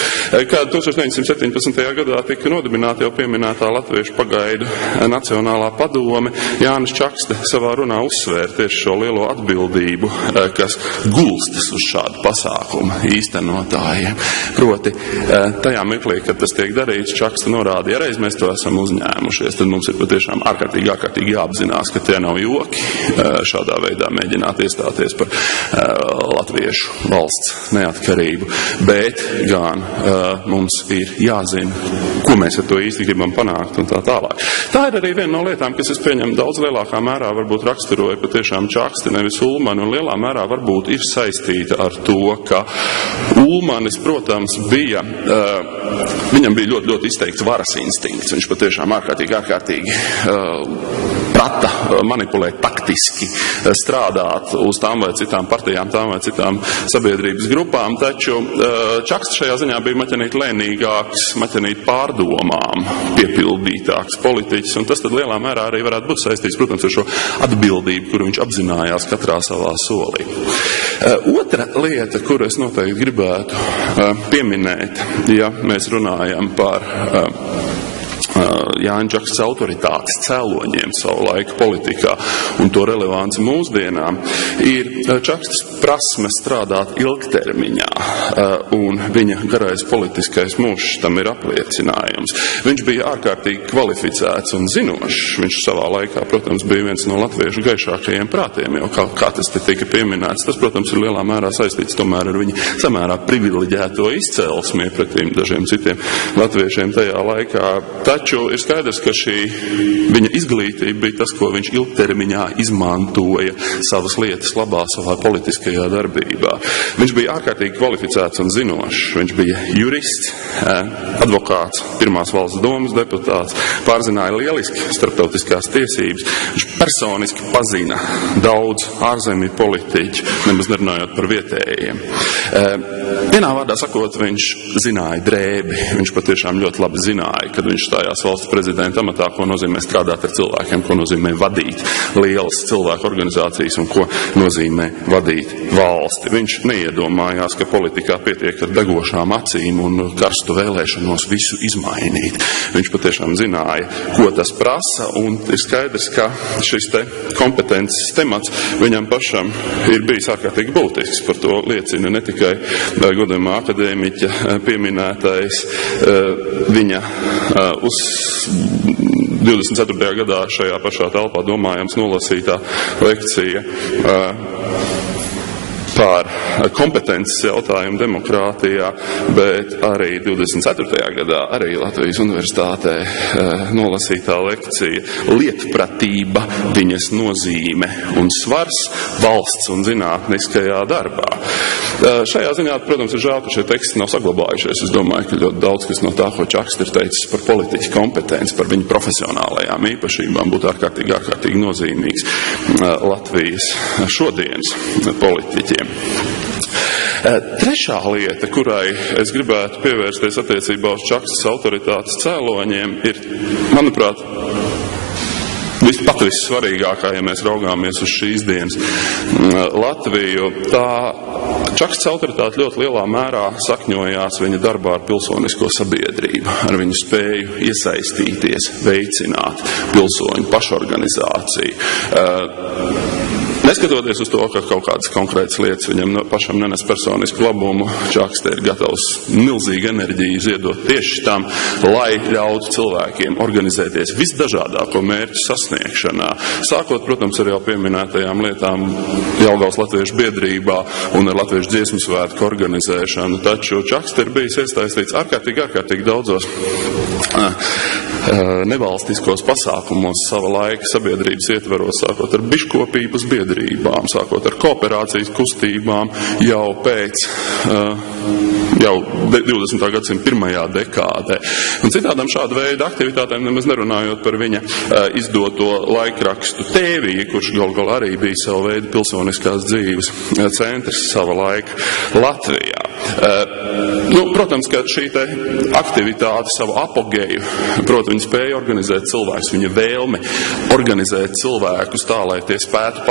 Kad 1917. gadā tika nodibināta jau pieminētā Latviešu pagaidu Nacionālā padome, Jānis Čakste savā runā uzsvēra tieši šo lielo atbildību, kas gulstas uz šādu pasākumu īstenotājiem. Proti, tajā mirklī, kad tas tiek darīts, Čakste norādīja, ja reiz mēs to esam uzņēmušies, tad mums ir patiešām ārkārtīgi jāapzinās, ka tie nav joki šādā veidā mēģināt iestāties par latviešu valsts neatkarību, bet gan mums ir jāzina, ko mēs ar to īsti gribam panākt un tā tālāk. Tā ir arī viena no lietām, kas es pieņemu daudz lielākā mērā varbūt raksturoja patiešām Čaksti, nevis Ulmani, un lielā mērā varbūt ir saistīta ar to, ka Ulmanis, protams, bija, viņam bija ļoti izteikts varas instinkts. Viņš patiešām ārkārtīgi prata manipulēt taktiski, strādāt uz tām vai citām partijām, tām vai citām sabiedrības grupām, taču Čaksts šajā ziņā bija maķenīt lēnīgāks, maķenīt pārdomām piepildītāks politiķis, un tas tad lielā mērā arī varētu būt saistīts, protams, ar šo atbildību, kuru viņš apzinājās katrā savā solī. Otra lieta, kuru es noteikti gribētu pieminēt, ja mēs runājam par Jāņa Čakstas autoritātes cēloņiem savu laiku politikā un to relevanci mūsdienām, ir Čakstas prasme strādāt ilgtermiņā, un viņa garais politiskais mūžs tam ir apliecinājums. Viņš bija ārkārtīgi kvalificēts un zinošs. Viņš savā laikā, protams, bija viens no latviešu gaišākajiem prātiem, jo kā tas te tika pieminēts. Tas, protams, ir lielā mērā saistīts tomēr ar viņa samērā privileģēto izcelsmi pretīm dažiem citiem latviešiem tajā laikā. Taču ir skaidrs, ka šī viņa izglītība bija tas, ko viņš ilgtermiņā izmantoja savas lietas labā savā politiskajā darbībā. Viņš bija ārkārtīgi kvalificēts un zinošs. Viņš bija jurists, advokāts, Pirmās valsts domas deputāts, pārzināja lieliski starptautiskās tiesības. Viņš personiski pazina daudz ārzemju politiķu, nemaz nerunājot par vietējiem. Vienā vārdā sakot, viņš zināja drēbi. Viņš patiešām ļoti labi zināja, kad viņš stājās valsts prezidenta amatā, ko nozīmē strādāt ar cilvēkiem, ko nozīmē vadīt lielas cilvēku organizācijas un ko nozīmē vadīt valsti. Viņš neiedomājās, ka politikā pietiek ar degošām acīm un karstu vēlēšanos visu izmainīt. Viņš patiešām zināja, ko tas prasa, un ir skaidrs, ka šis te kompetences temats viņam pašam ir bijis ārkārtīgi būtisks. Par to liecina ne tikai godamā akadēmiķa pieminētais, viņa uz 24. gadā šajā pašā telpā domājams nolasītā lekcija par kompetences jautājumu demokrātijā, bet arī 24. gadā arī Latvijas universitātē nolasītā lekcija lietpratība, viņas nozīme un svars valsts un zinātniskajā darbā. Šajā ziņā, protams, ir žēl, ka šie teksti nav saglabājušies. Es domāju, ka ļoti daudz, kas no tā, ko Čakste ir teicis par politiķu kompetenci, par viņu profesionālajām īpašībām, būtu ārkārtīgi nozīmīgs Latvijas šodienas politiķiem. Trešā lieta, kurai es gribētu pievērsties attiecībā uz Čakstes autoritātes cēloņiem, ir, manuprāt, vissvarīgākā, ja mēs raugāmies uz šīs dienas Latviju. Tā Čakstes autoritāte ļoti lielā mērā sakņojās viņa darbā ar pilsonisko sabiedrību, ar viņu spēju iesaistīties, veicināt pilsoņu pašorganizāciju. Neskatoties uz to, ka kaut kādas konkrētas lietas viņam pašam nenes personisku labumu, Čakste ir gatavs milzīgu enerģiju ziedot tieši tam, lai ļautu cilvēkiem organizēties visdažādāko mērķu sasniegšanā. Sākot, protams, ar jau pieminētajām lietām Jelgavas latviešu biedrībā un ar latviešu dziesmu svētku organizēšanu, taču Čakste ir bijis iesaistīts ārkārtīgi daudzos nevalstiskos pasākumos sava laika sabiedrības ietveros, sākot ar biškopības biedrībām, sākot ar kooperācijas kustībām jau pēc 20. gadsimta pirmajā dekādē. Un citādām šāda veida aktivitātēm, nemaz nerunājot par viņa izdoto laikrakstu Tēvija, kurš gal arī bija savu veidu pilsoniskās dzīves centrs sava laika Latvijā. Protams, ka šī te aktivitāte savu apogēju, protams, viņa spēja organizēt cilvēkus, viņa vēlme organizēt cilvēkus tā, lai tie spētu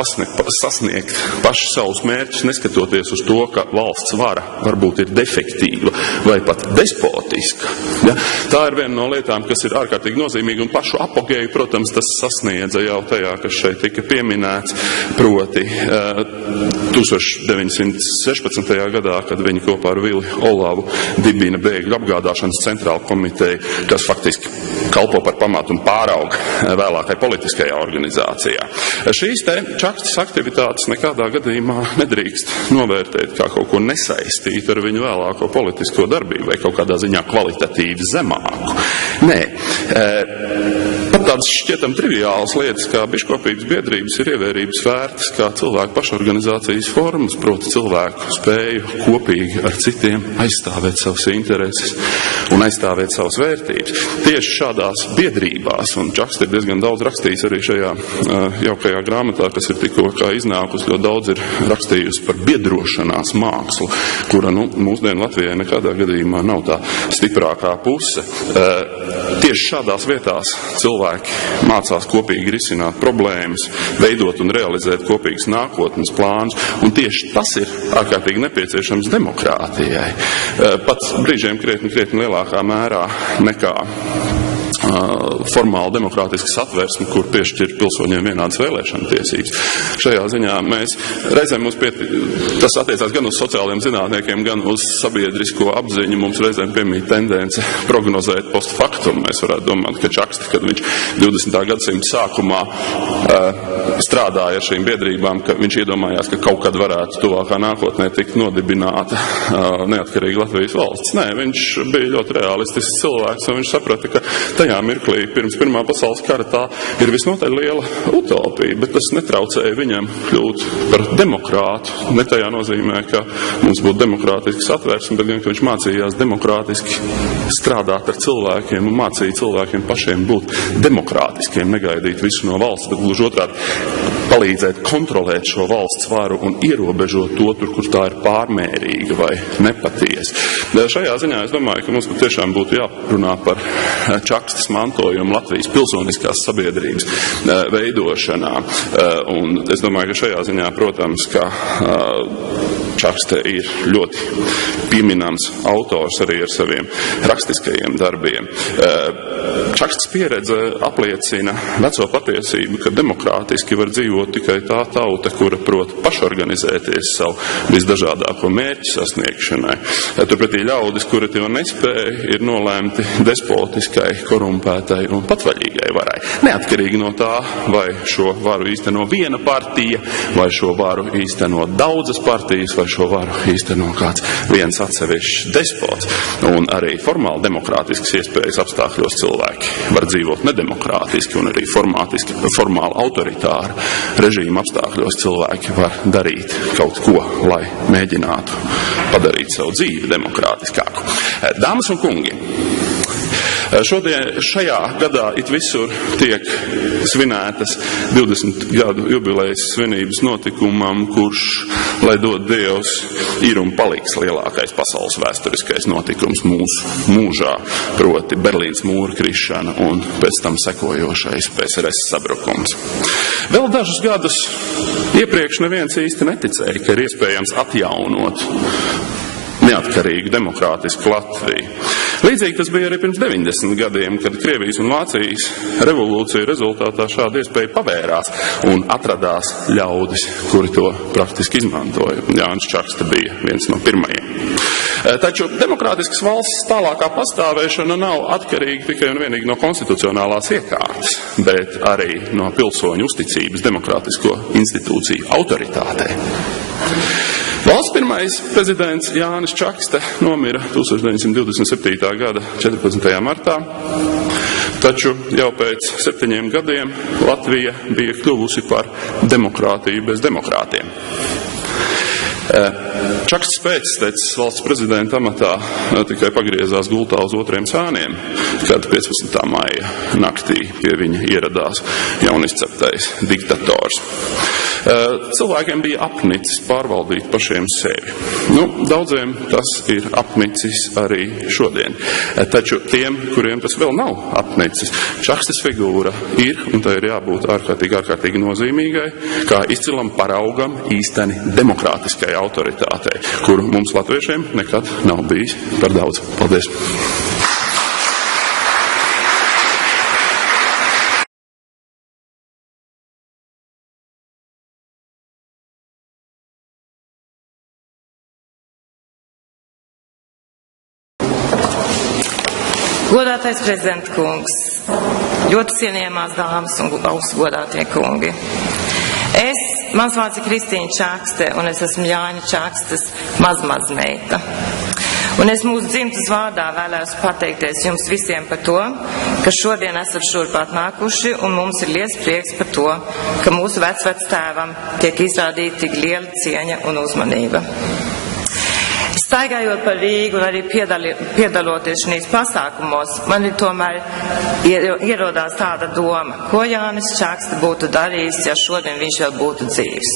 sasniegt paši savus mērķus, neskatoties uz to, ka valsts vara varbūt ir defektīva vai pat despotiska. Ja? Tā ir viena no lietām, kas ir ārkārtīgi nozīmīga, un pašu apogēju, protams, tas sasniedza jau tajā, kas šeit tika pieminēts, proti 1916. gadā, kad viņi kopā ar Vili Olavu dibina bēgļu apgādāšanas centrālu komiteju, kas faktiski kalpo par pamatu un pārauga vēlākai politiskajā organizācijā. Šīs te Čakstes aktivitātes nekādā gadījumā nedrīkst novērtēt kā kaut ko nesaistīt ar viņu vēlāko politisko darbību vai kaut kādā ziņā kvalitatīvi zemāku. Nē. Pat tādas šķietam triviālas lietas, kā biškopības biedrības ir ievērības vērtas kā cilvēku pašorganizācijas formas, proti cilvēku spēju kopīgi ar citiem aizstāvēt savas intereses un aizstāvēt savas vērtības. Tieši šādās biedrībās, un Čakste ir diezgan daudz rakstījis arī šajā jaukajā grāmatā, kas ir tikko kā iznākusi, ļoti daudz ir rakstījusi par biedrošanās mākslu, kura mūsdienu Latvijai nekādā gadījumā nav tā stiprākā puse. Tieši šādās vietās cilvēki mācās kopīgi risināt problēmas, veidot un realizēt kopīgas nākotnes plānus, un tieši tas ir ārkārtīgi nepieciešams demokrātijai. Pat brīžiem krietni lielākā mērā nekā formāli demokrātiska satversme, kur piešķir pilsoņiem vienādas vēlēšana tiesības. Šajā ziņā mēs reizēm tas attiecās gan uz sociāliem zinātniekiem, gan uz sabiedrisko apziņu. Mums reizēm piemīt tendence prognozēt post factum. Mēs varētu domāt, ka Čakste, kad viņš 20. gadsimta sākumā strādāja ar šīm biedrībām, ka viņš iedomājās, ka kaut kad varētu tuvākā nākotnē tikt nodibināta neatkarīga Latvijas valsts. Nē, viņš bija ļoti realistisks cilvēks, un viņš saprata, ka tajā mirklī pirms Pirmā pasaules kara tā ir visnotaļ liela utopija, bet tas netraucēja viņam kļūt par demokrātu. Ne tajā nozīmē, ka mums būtu demokrātisks atvērsme, bet gan, ka viņš mācījās demokrātiski strādāt ar cilvēkiem un mācīja cilvēkiem pašiem būt demokrātiskiem, negaidīt visu no valsts, bet gluži otrādi palīdzēt kontrolēt šo valsts varu un ierobežot to tur, kur tā ir pārmērīga vai nepatiesa. Šajā ziņā es domāju, ka mums patiešām būtu jārunā par Čakstes mantojumu Latvijas pilsoniskās sabiedrības veidošanā. Un es domāju, ka šajā ziņā, protams, ka Čakste ir ļoti pieminams autors arī ar saviem rakstiskajiem darbiem. Čakstes pieredze apliecina veco patiesību, ka demokrātiski var dzīvot tikai tā tauta, kura prot pašorganizēties savu visdažādāko mērķu sasniegšanai. Turpretī ļaudis, kuri to nespēja, ir nolēmti despotiskai, korumpētai un patvaļīgai varai. Neatkarīgi no tā, vai šo varu īsteno viena partija, vai šo varu īsteno daudzas partijas, vai šo varu īsteno kāds viens atsevišķs despots. Un arī formāli demokrātiskas iespējas apstākļos cilvēki var dzīvot nedemokrātiski, un arī formāli autoritāru režīmu apstākļos cilvēki var darīt kaut ko, lai mēģinātu padarīt savu dzīvi demokrātiskāku. Dāmas un kungi, šajā gadā it visur tiek svinētas 20 gadu jubilejas svinības notikumam, kurš, lai dod Dievs, ir un paliks lielākais pasaules vēsturiskais notikums mūsu mūžā, proti Berlīnas mūra krišana un pēc tam sekojošais PSRS sabrukums. Vēl dažus gadus iepriekš neviens īsti neticēja, ka ir iespējams atjaunot neatkarīgu demokrātisku Latviju. Līdzīgi tas bija arī pirms 90 gadiem, kad Krievijas un Vācijas revolūcija rezultātā šāda iespēja pavērās un atradās ļaudis, kuri to praktiski izmantoja. Jānis Čakste bija viens no pirmajiem. Taču demokrātiskas valsts tālākā pastāvēšana nav atkarīga tikai un vienīgi no konstitucionālās iekārtas, bet arī no pilsoņu uzticības demokrātisko institūciju autoritātei. Valsts pirmais prezidents Jānis Čakste nomira 1927. gada 14. martā, taču jau pēc 7 gadiem Latvija bija kļuvusi par demokrātiju bez demokrātiem. Čakstes pēctecis valsts prezidenta amatā tikai pagriezās gultā uz 2 sāniem, kad 15. maija naktī pie viņa ieradās jaunizceptais diktators. Cilvēkiem bija apnicis pārvaldīt pašiem sevi. Daudziem tas ir apnicis arī šodien. Taču tiem, kuriem tas vēl nav apnicis, Čakstes figūra ir, un tā ir jābūt ārkārtīgi nozīmīgai, kā izcilam paraugam īsteni demokrātiskai autoritātei, kuru mums latviešiem nekad nav bijis par daudz. Paldies! Godātais prezidenta kungs, ļoti cienījamās dāmas un augstgodātie kungi. Mans vārds ir Kristīna Čakste, un es esmu Jāņa Čakstes mazmeita. Un es mūsu dzimtas vārdā vēlēs pateikties jums visiem par to, ka šodien esat šurp atnākuši, un mums ir liels prieks par to, ka mūsu vecvectēvam tiek izrādīta tik liela cieņa un uzmanība. Staigājot par Rīgu un arī piedaloties šīs pasākumos, man ir tomēr ierodās tāda doma, ko Jānis Čakste būtu darījis, ja šodien viņš vēl būtu dzīvs.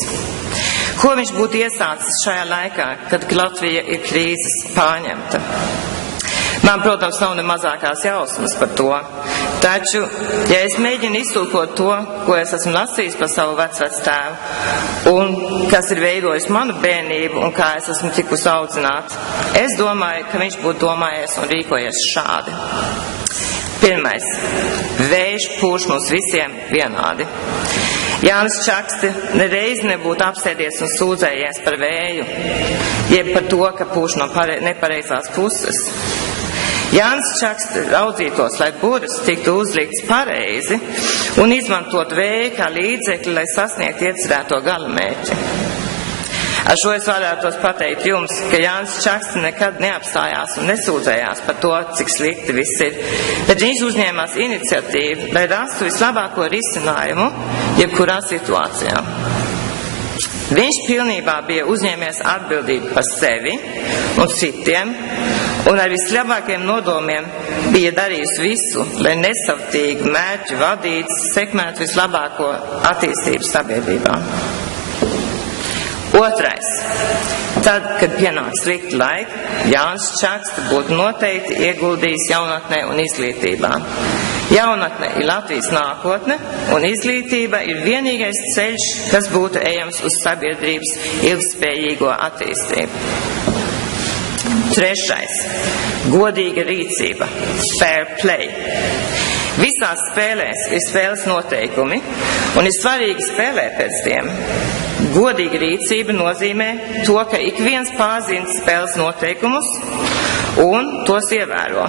Ko viņš būtu iesācis šajā laikā, kad Latvija ir krīzes pārņemta. Man, protams, nav ne mazākās jausmas par to, taču, ja es mēģinu iztulkot to, ko es esmu lasījis par savu vecvectēvu un kas ir veidojis manu bērnību un kā es esmu tikusi audzināta, es domāju, ka viņš būtu domājies un rīkojies šādi. Pirmais. Vējš pūš mums visiem vienādi. Jānis Čakste nereiz nebūtu apsēdies un sūdzējies par vēju, jeb par to, ka pūš no nepareizās puses. Jānis Čakste raudzītos, lai buras tiktu uzlikts pareizi un izmantot vēju kā līdzekli, lai sasniegtu iecerēto galamērķi. Ar šo es varētos pateikt jums, ka Jānis Čakste nekad neapstājās un nesūdzējās par to, cik slikti viss ir, bet viņš uzņēmās iniciatīvu, lai rastu vislabāko risinājumu jebkurā situācijā. Viņš pilnībā bija uzņēmies atbildību par sevi un citiem, un ar vislabākiem nodomiem bija darījusi visu, lai nesavtīgi mērķi vadīts sekmētu vislabāko attīstību sabiedrībā. Otrais. Tad, kad pienāk slikti laiki, Jānis Čakste būtu noteikti ieguldījis jaunatnē un izglītībā. Jaunatne ir Latvijas nākotne, un izglītība ir vienīgais ceļš, kas būtu ejams uz sabiedrības ilgspējīgo attīstību. Trešais – godīga rīcība, fair play. Visās spēlēs ir spēles noteikumi, un ir svarīgi spēlēt pēc tiem. Godīga rīcība nozīmē to, ka ik viens pārzina spēles noteikumus un tos ievēro.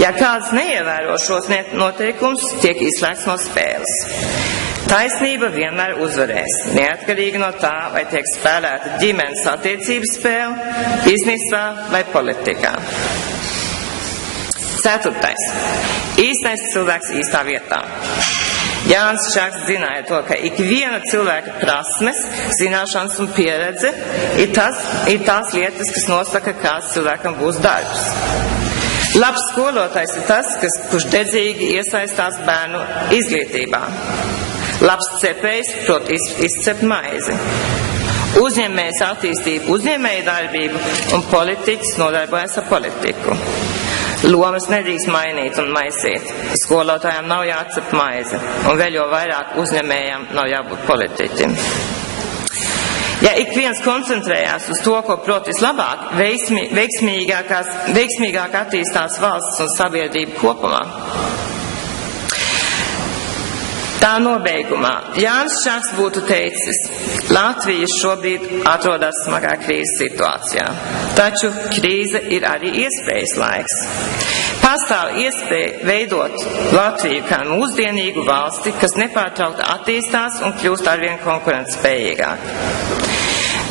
Ja kāds neievēro šos noteikumus, tiek izslēgts no spēles. Taisnība vienmēr uzvarēs, neatkarīgi no tā, vai tiek spēlēta ģimenes attiecības spēle, biznesā vai politikā. Ceturtais. Īstais cilvēks īstā vietā. Jānis Čakste zināja to, ka ikviena cilvēka prasmes, zināšanas un pieredze ir tās lietas, kas nosaka, kāds cilvēkam būs darbs. Labs skolotājs ir tas, kurš dedzīgi iesaistās bērnu izglītībā. Labs cepējs prot izcept maizi. Uzņēmējs attīstīja uzņēmēju darbību un politiķis nodarbojas ar politiku. Lomas nedrīkst mainīt un maisīt. Skolotājām nav jācep maize, un vēl jau vairāk uzņēmējām nav jābūt politiķim. Ja ik viens koncentrējās uz to, ko prot vislabāk, veiksmīgāk attīstās valsts un sabiedrība kopumā. Tā nobeigumā Jānis Čakste būtu teicis, Latvija šobrīd atrodas smagā krīzes situācijā, taču krīze ir arī iespējas laiks. Pastāv iespēja veidot Latviju kā mūsdienīgu valsti, kas nepārtraukti attīstās un kļūst arvien konkurentspējīgāk.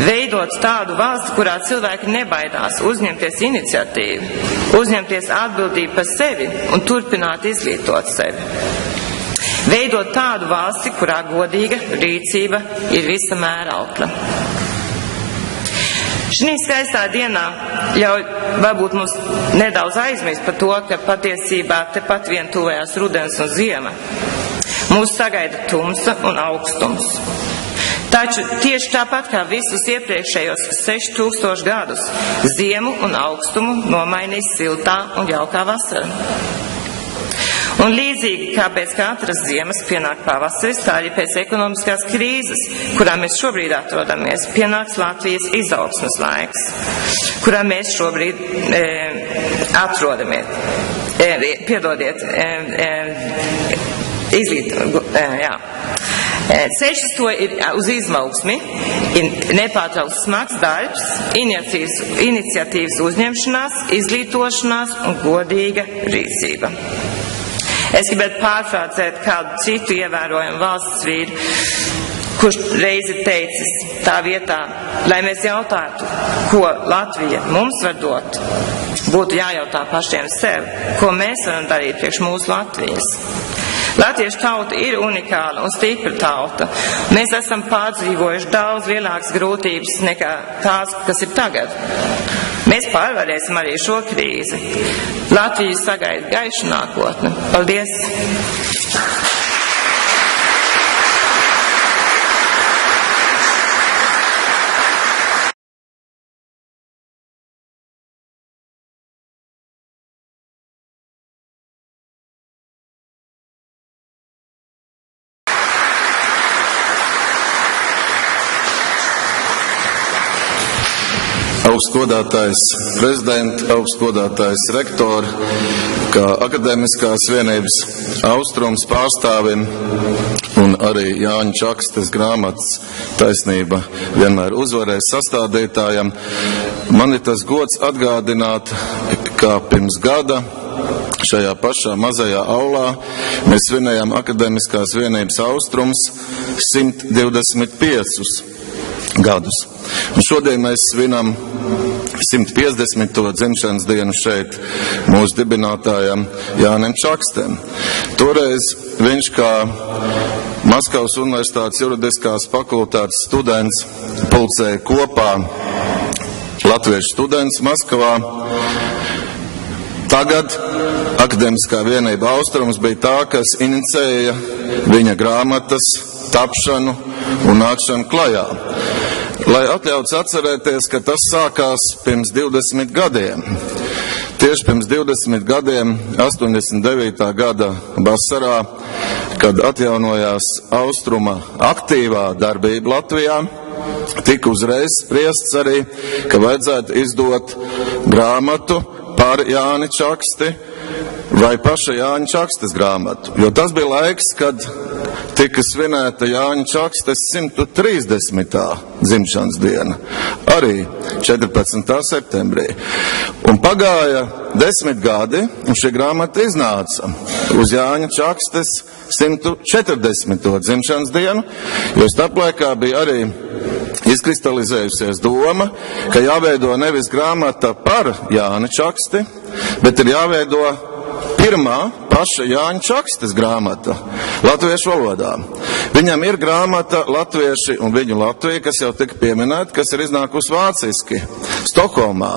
Veidot tādu valsti, kurā cilvēki nebaidās uzņemties iniciatīvu, uzņemties atbildību par sevi un turpināt izglītot sevi. Veidot tādu valsti, kurā godīga rīcība ir visa mēraukla. Šī skaistā dienā ļauj varbūt mums nedaudz aizmirst par to, ka patiesībā tepat vien tuvējās rudens un ziema. Mūs sagaida tumsa un augstums. Taču tieši tāpat kā visus iepriekšējos 6000 gadus, ziemu un augstumu nomainīs siltā un jaukā vasara. Un līdzīgi kā pēc katras ziemas pienāk pavasaris, tā arī pēc ekonomiskās krīzes, kurā mēs šobrīd atrodamies, pienāks Latvijas izaugsmes laiks, kurā mēs šobrīd atrodamies. Ceļš to ir uz izaugsmi, ir nepārtraukts smags darbs, iniciatīvas uzņemšanās, izglītošanās un godīga rīcība. Es gribētu pārfrāzēt kādu citu ievērojumu valsts vīru, kurš reizi teicis tā vietā, lai mēs jautātu, ko Latvija mums var dot, būtu jājautā pašiem sev, ko mēs varam darīt priekš mūsu Latvijas. Latviešu tauta ir unikāla un stipra tauta. Mēs esam pārdzīvojuši daudz lielākas grūtības nekā tās, kas ir tagad. Mēs pārvarēsim arī šo krīzi. Latviju sagaida gaiša nākotne. Paldies! Augstgodātais prezidents, augstgodātais rektori, kā akadēmiskās vienības Austrums pārstāvim un arī Jāņa Čakstes grāmatas Taisnība vienmēr uzvarēs sastādītājam. Man ir tas gods atgādināt, kā pirms gada šajā pašā mazajā aulā mēs svinējām akadēmiskās vienības Austrums 125 gadus. Un šodien mēs svinam 150. dzimšanas dienu šeit mūsu dibinātājam Jānim Čakstem. Toreiz viņš kā Maskavas Universitātes juridiskās fakultātes students pulcēja kopā latviešu students Maskavā. Tagad akadēmiskā vienība Austrums bija tā, kas inicēja viņa grāmatas tapšanu un nākšanu klajā. Lai atļauts atcerēties, ka tas sākās pirms 20 gadiem. tieši pirms 20 gadiem, 89. gada vasarā, kad atjaunojās austruma aktīvā darbība Latvijā, tika uzreiz spriests arī, ka vajadzētu izdot grāmatu par Jāni Čaksti vai paša Jāņa Čakstes grāmatu. Jo tas bija laiks, kad tika svinēta Jāņa Čakstes 130. dzimšanas diena, arī 14. septembrī. Un pagāja 10 gadi, un šī grāmata iznāca uz Jāņa Čakstes 140. dzimšanas dienu, jo starplaikā bija arī izkristalizējusies doma, ka jāveido nevis grāmata par Jāni Čaksti, bet ir jāveido pirmā paša Jāņa Čakstes grāmata latviešu valodā. Viņam ir grāmata Latvieši un viņu Latvija, kas jau tika pieminēta, kas ir iznākusi vāciski Stokholmā.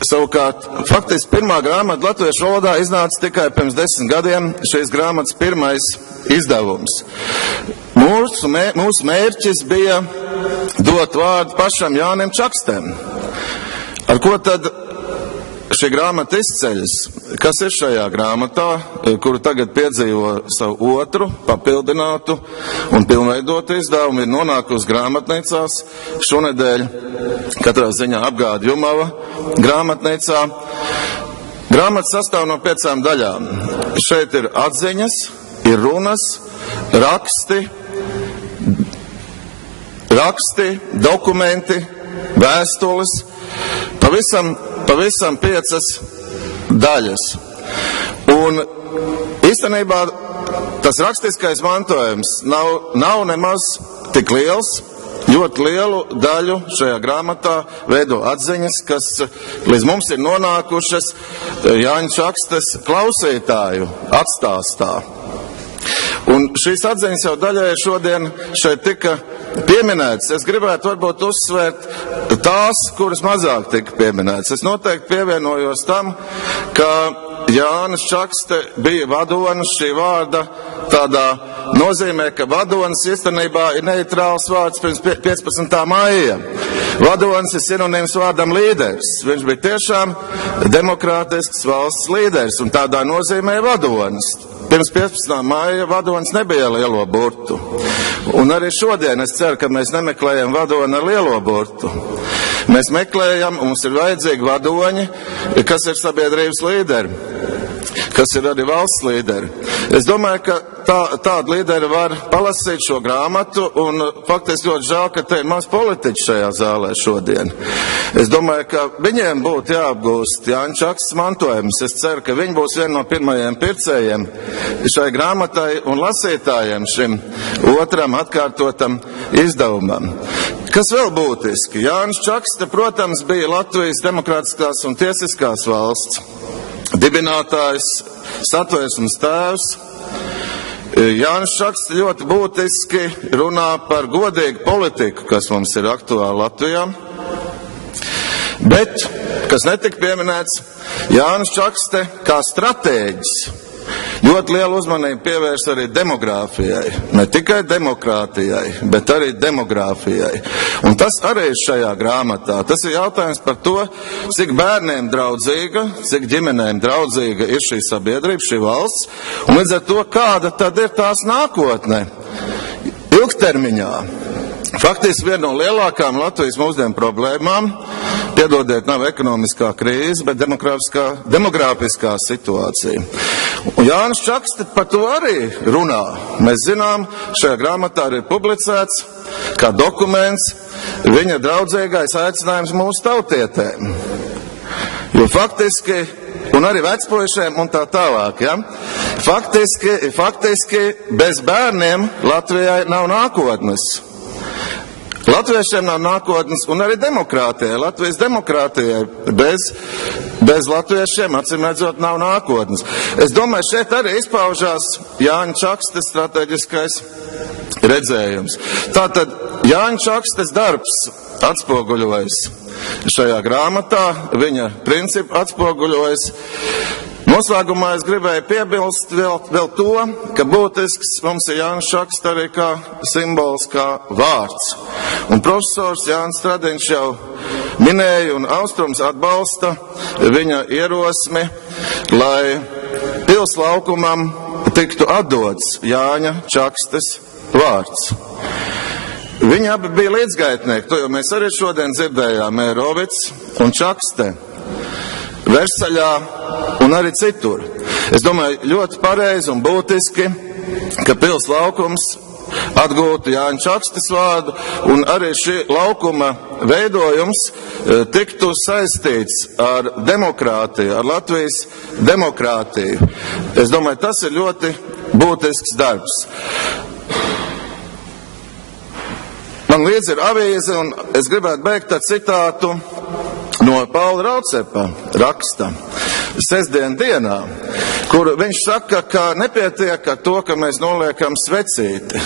Savukārt, faktiski pirmā grāmata latviešu valodā iznāca tikai pirms 10 gadiem, šīs grāmatas pirmais izdevums. Mūsu mērķis bija dot vārdu pašam Jānim Čakstem. Ar ko tad šī grāmata izceļas? Kas ir šajā grāmatā, kuru tagad piedzīvo savu otru, papildinātu un pilnveidotu izdevumu, ir nonākusi grāmatnīcās šonedēļ, katrā ziņā Apgāda Jumava grāmatnīcā. Grāmata sastāv no 5 daļām. Šeit ir atziņas, ir runas, raksti, dokumenti, vēstules, pavisam 5 daļas. Un īstenībā tas rakstiskais mantojums nav nemaz tik liels. Ļoti lielu daļu šajā grāmatā veido atziņas, kas līdz mums ir nonākušas Jāņa Čakstes klausītāju atstāstā. Un šīs atziņas jau daļai šodien šeit tika pieminētas. Es gribētu varbūt uzsvērt tās, kuras mazāk tika pieminētas. Es noteikti pievienojos tam, ka Jānis Čakste bija vadonis šī vārda tādā nozīmē, ka vadonis īstenībā ir neitrāls vārds pirms 15. maija. Vadonis ir sinonīms vārdam līderis. Viņš bija tiešām demokrātisks valsts līderis un tādā nozīmē vadonis. Pirms 15. maija vadonis nebija lielo burtu. Un arī šodien es ceru, ka mēs nemeklējam vadoni ar lielo burtu. Mēs meklējam, mums ir vajadzīgi vadoņi, kas ir sabiedrības līderi, kas ir arī valsts līderi. Es domāju, ka tādu līderi var palasīt šo grāmatu, un faktiski ļoti žēl, ka te ir maz politiķi šajā zālē šodien. Es domāju, ka viņiem būtu jāapgūst Jāņa Čakstes mantojums. Es ceru, ka viņi būs vieni no pirmajiem pircējiem šai grāmatai un lasītājiem šim otram atkārtotam izdevumam. Kas vēl būtiski? Jānis Čakste, protams, bija Latvijas demokrātiskās un tiesiskās valsts dibinātājs, satversmes tēvs. Jānis Čakste ļoti būtiski runā par godīgu politiku, kas mums ir aktuāla Latvijā. Bet, kas netika pieminēts, Jānis Čakste kā stratēģis ļoti lielu uzmanību pievērš arī demogrāfijai. Ne tikai demokrātijai, bet arī demogrāfijai. Un tas arī ir šajā grāmatā. Tas ir jautājums par to, cik bērniem draudzīga, cik ģimenēm draudzīga ir šī sabiedrība, šī valsts, un līdz ar to, kāda tad ir tās nākotne ilgtermiņā. Faktiski viena no lielākām Latvijas mūsdienu problēmām, piedodiet, nav ekonomiskā krīze, bet demogrāfiskā situācija. Un Jānis Čakste par to arī runā. Mēs zinām, šajā grāmatā arī publicēts kā dokuments viņa draudzīgais aicinājums mūsu tautietēm. Jo faktiski, un arī vecpuišiem un tā tālāk, ja? Faktiski bez bērniem Latvijai nav nākotnes. Latviešiem nav nākotnes un arī demokrātijai. Latvijas demokrātijai bez latviešiem, acīm redzot, nav nākotnes. Es domāju, šeit arī izpaužās Jāņa Čakstes strateģiskais redzējums. Tātad Jāņa Čakstes darbs atspoguļojas šajā grāmatā, viņa principi atspoguļojas. Noslēgumā es gribēju piebilst vēl to, ka būtisks mums ir Jānis Čakste arī kā simbols, kā vārds. Un profesors Jānis Stradiņš jau minēja, un Austrums atbalsta viņa ierosmi, lai pils laukumam tiktu atdots Jāņa Čakstes vārds. Viņi abi bija līdzgaitnieki, to jau mēs arī šodien dzirdējām, Mērovics un Čakste, Versaļā un arī citur. Es domāju, ļoti pareizi un būtiski, ka pils laukums atgūtu Jāņa Čakstes vārdu, un arī šī laukuma veidojums tiktu saistīts ar demokrātiju, ar Latvijas demokrātiju. Es domāju, tas ir ļoti būtisks darbs. Man līdzi ir avīze, un es gribētu beigt ar citātu no Paula Raucepa raksta sestdien dienā, kur viņš saka, ka nepietiek ar to, ka mēs noliekam svecīti.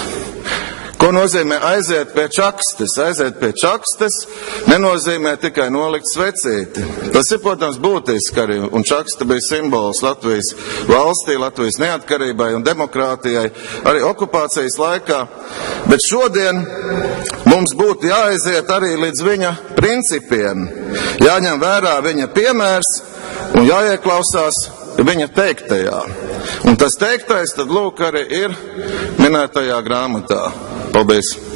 Ko nozīmē aiziet pie Čakstes? Aiziet pie Čakstes nenozīmē tikai nolikt svecīti. Tas ir, protams, būtiski arī, un Čakste bija simbols Latvijas valstī, Latvijas neatkarībai un demokrātijai, arī okupācijas laikā. Bet šodien mums būtu jāaiziet arī līdz viņa principiem, jāņem vērā viņa piemērs un jāieklausās viņa teiktajā. Un tas teiktais tad lūk arī ir minētajā grāmatā. Paldies!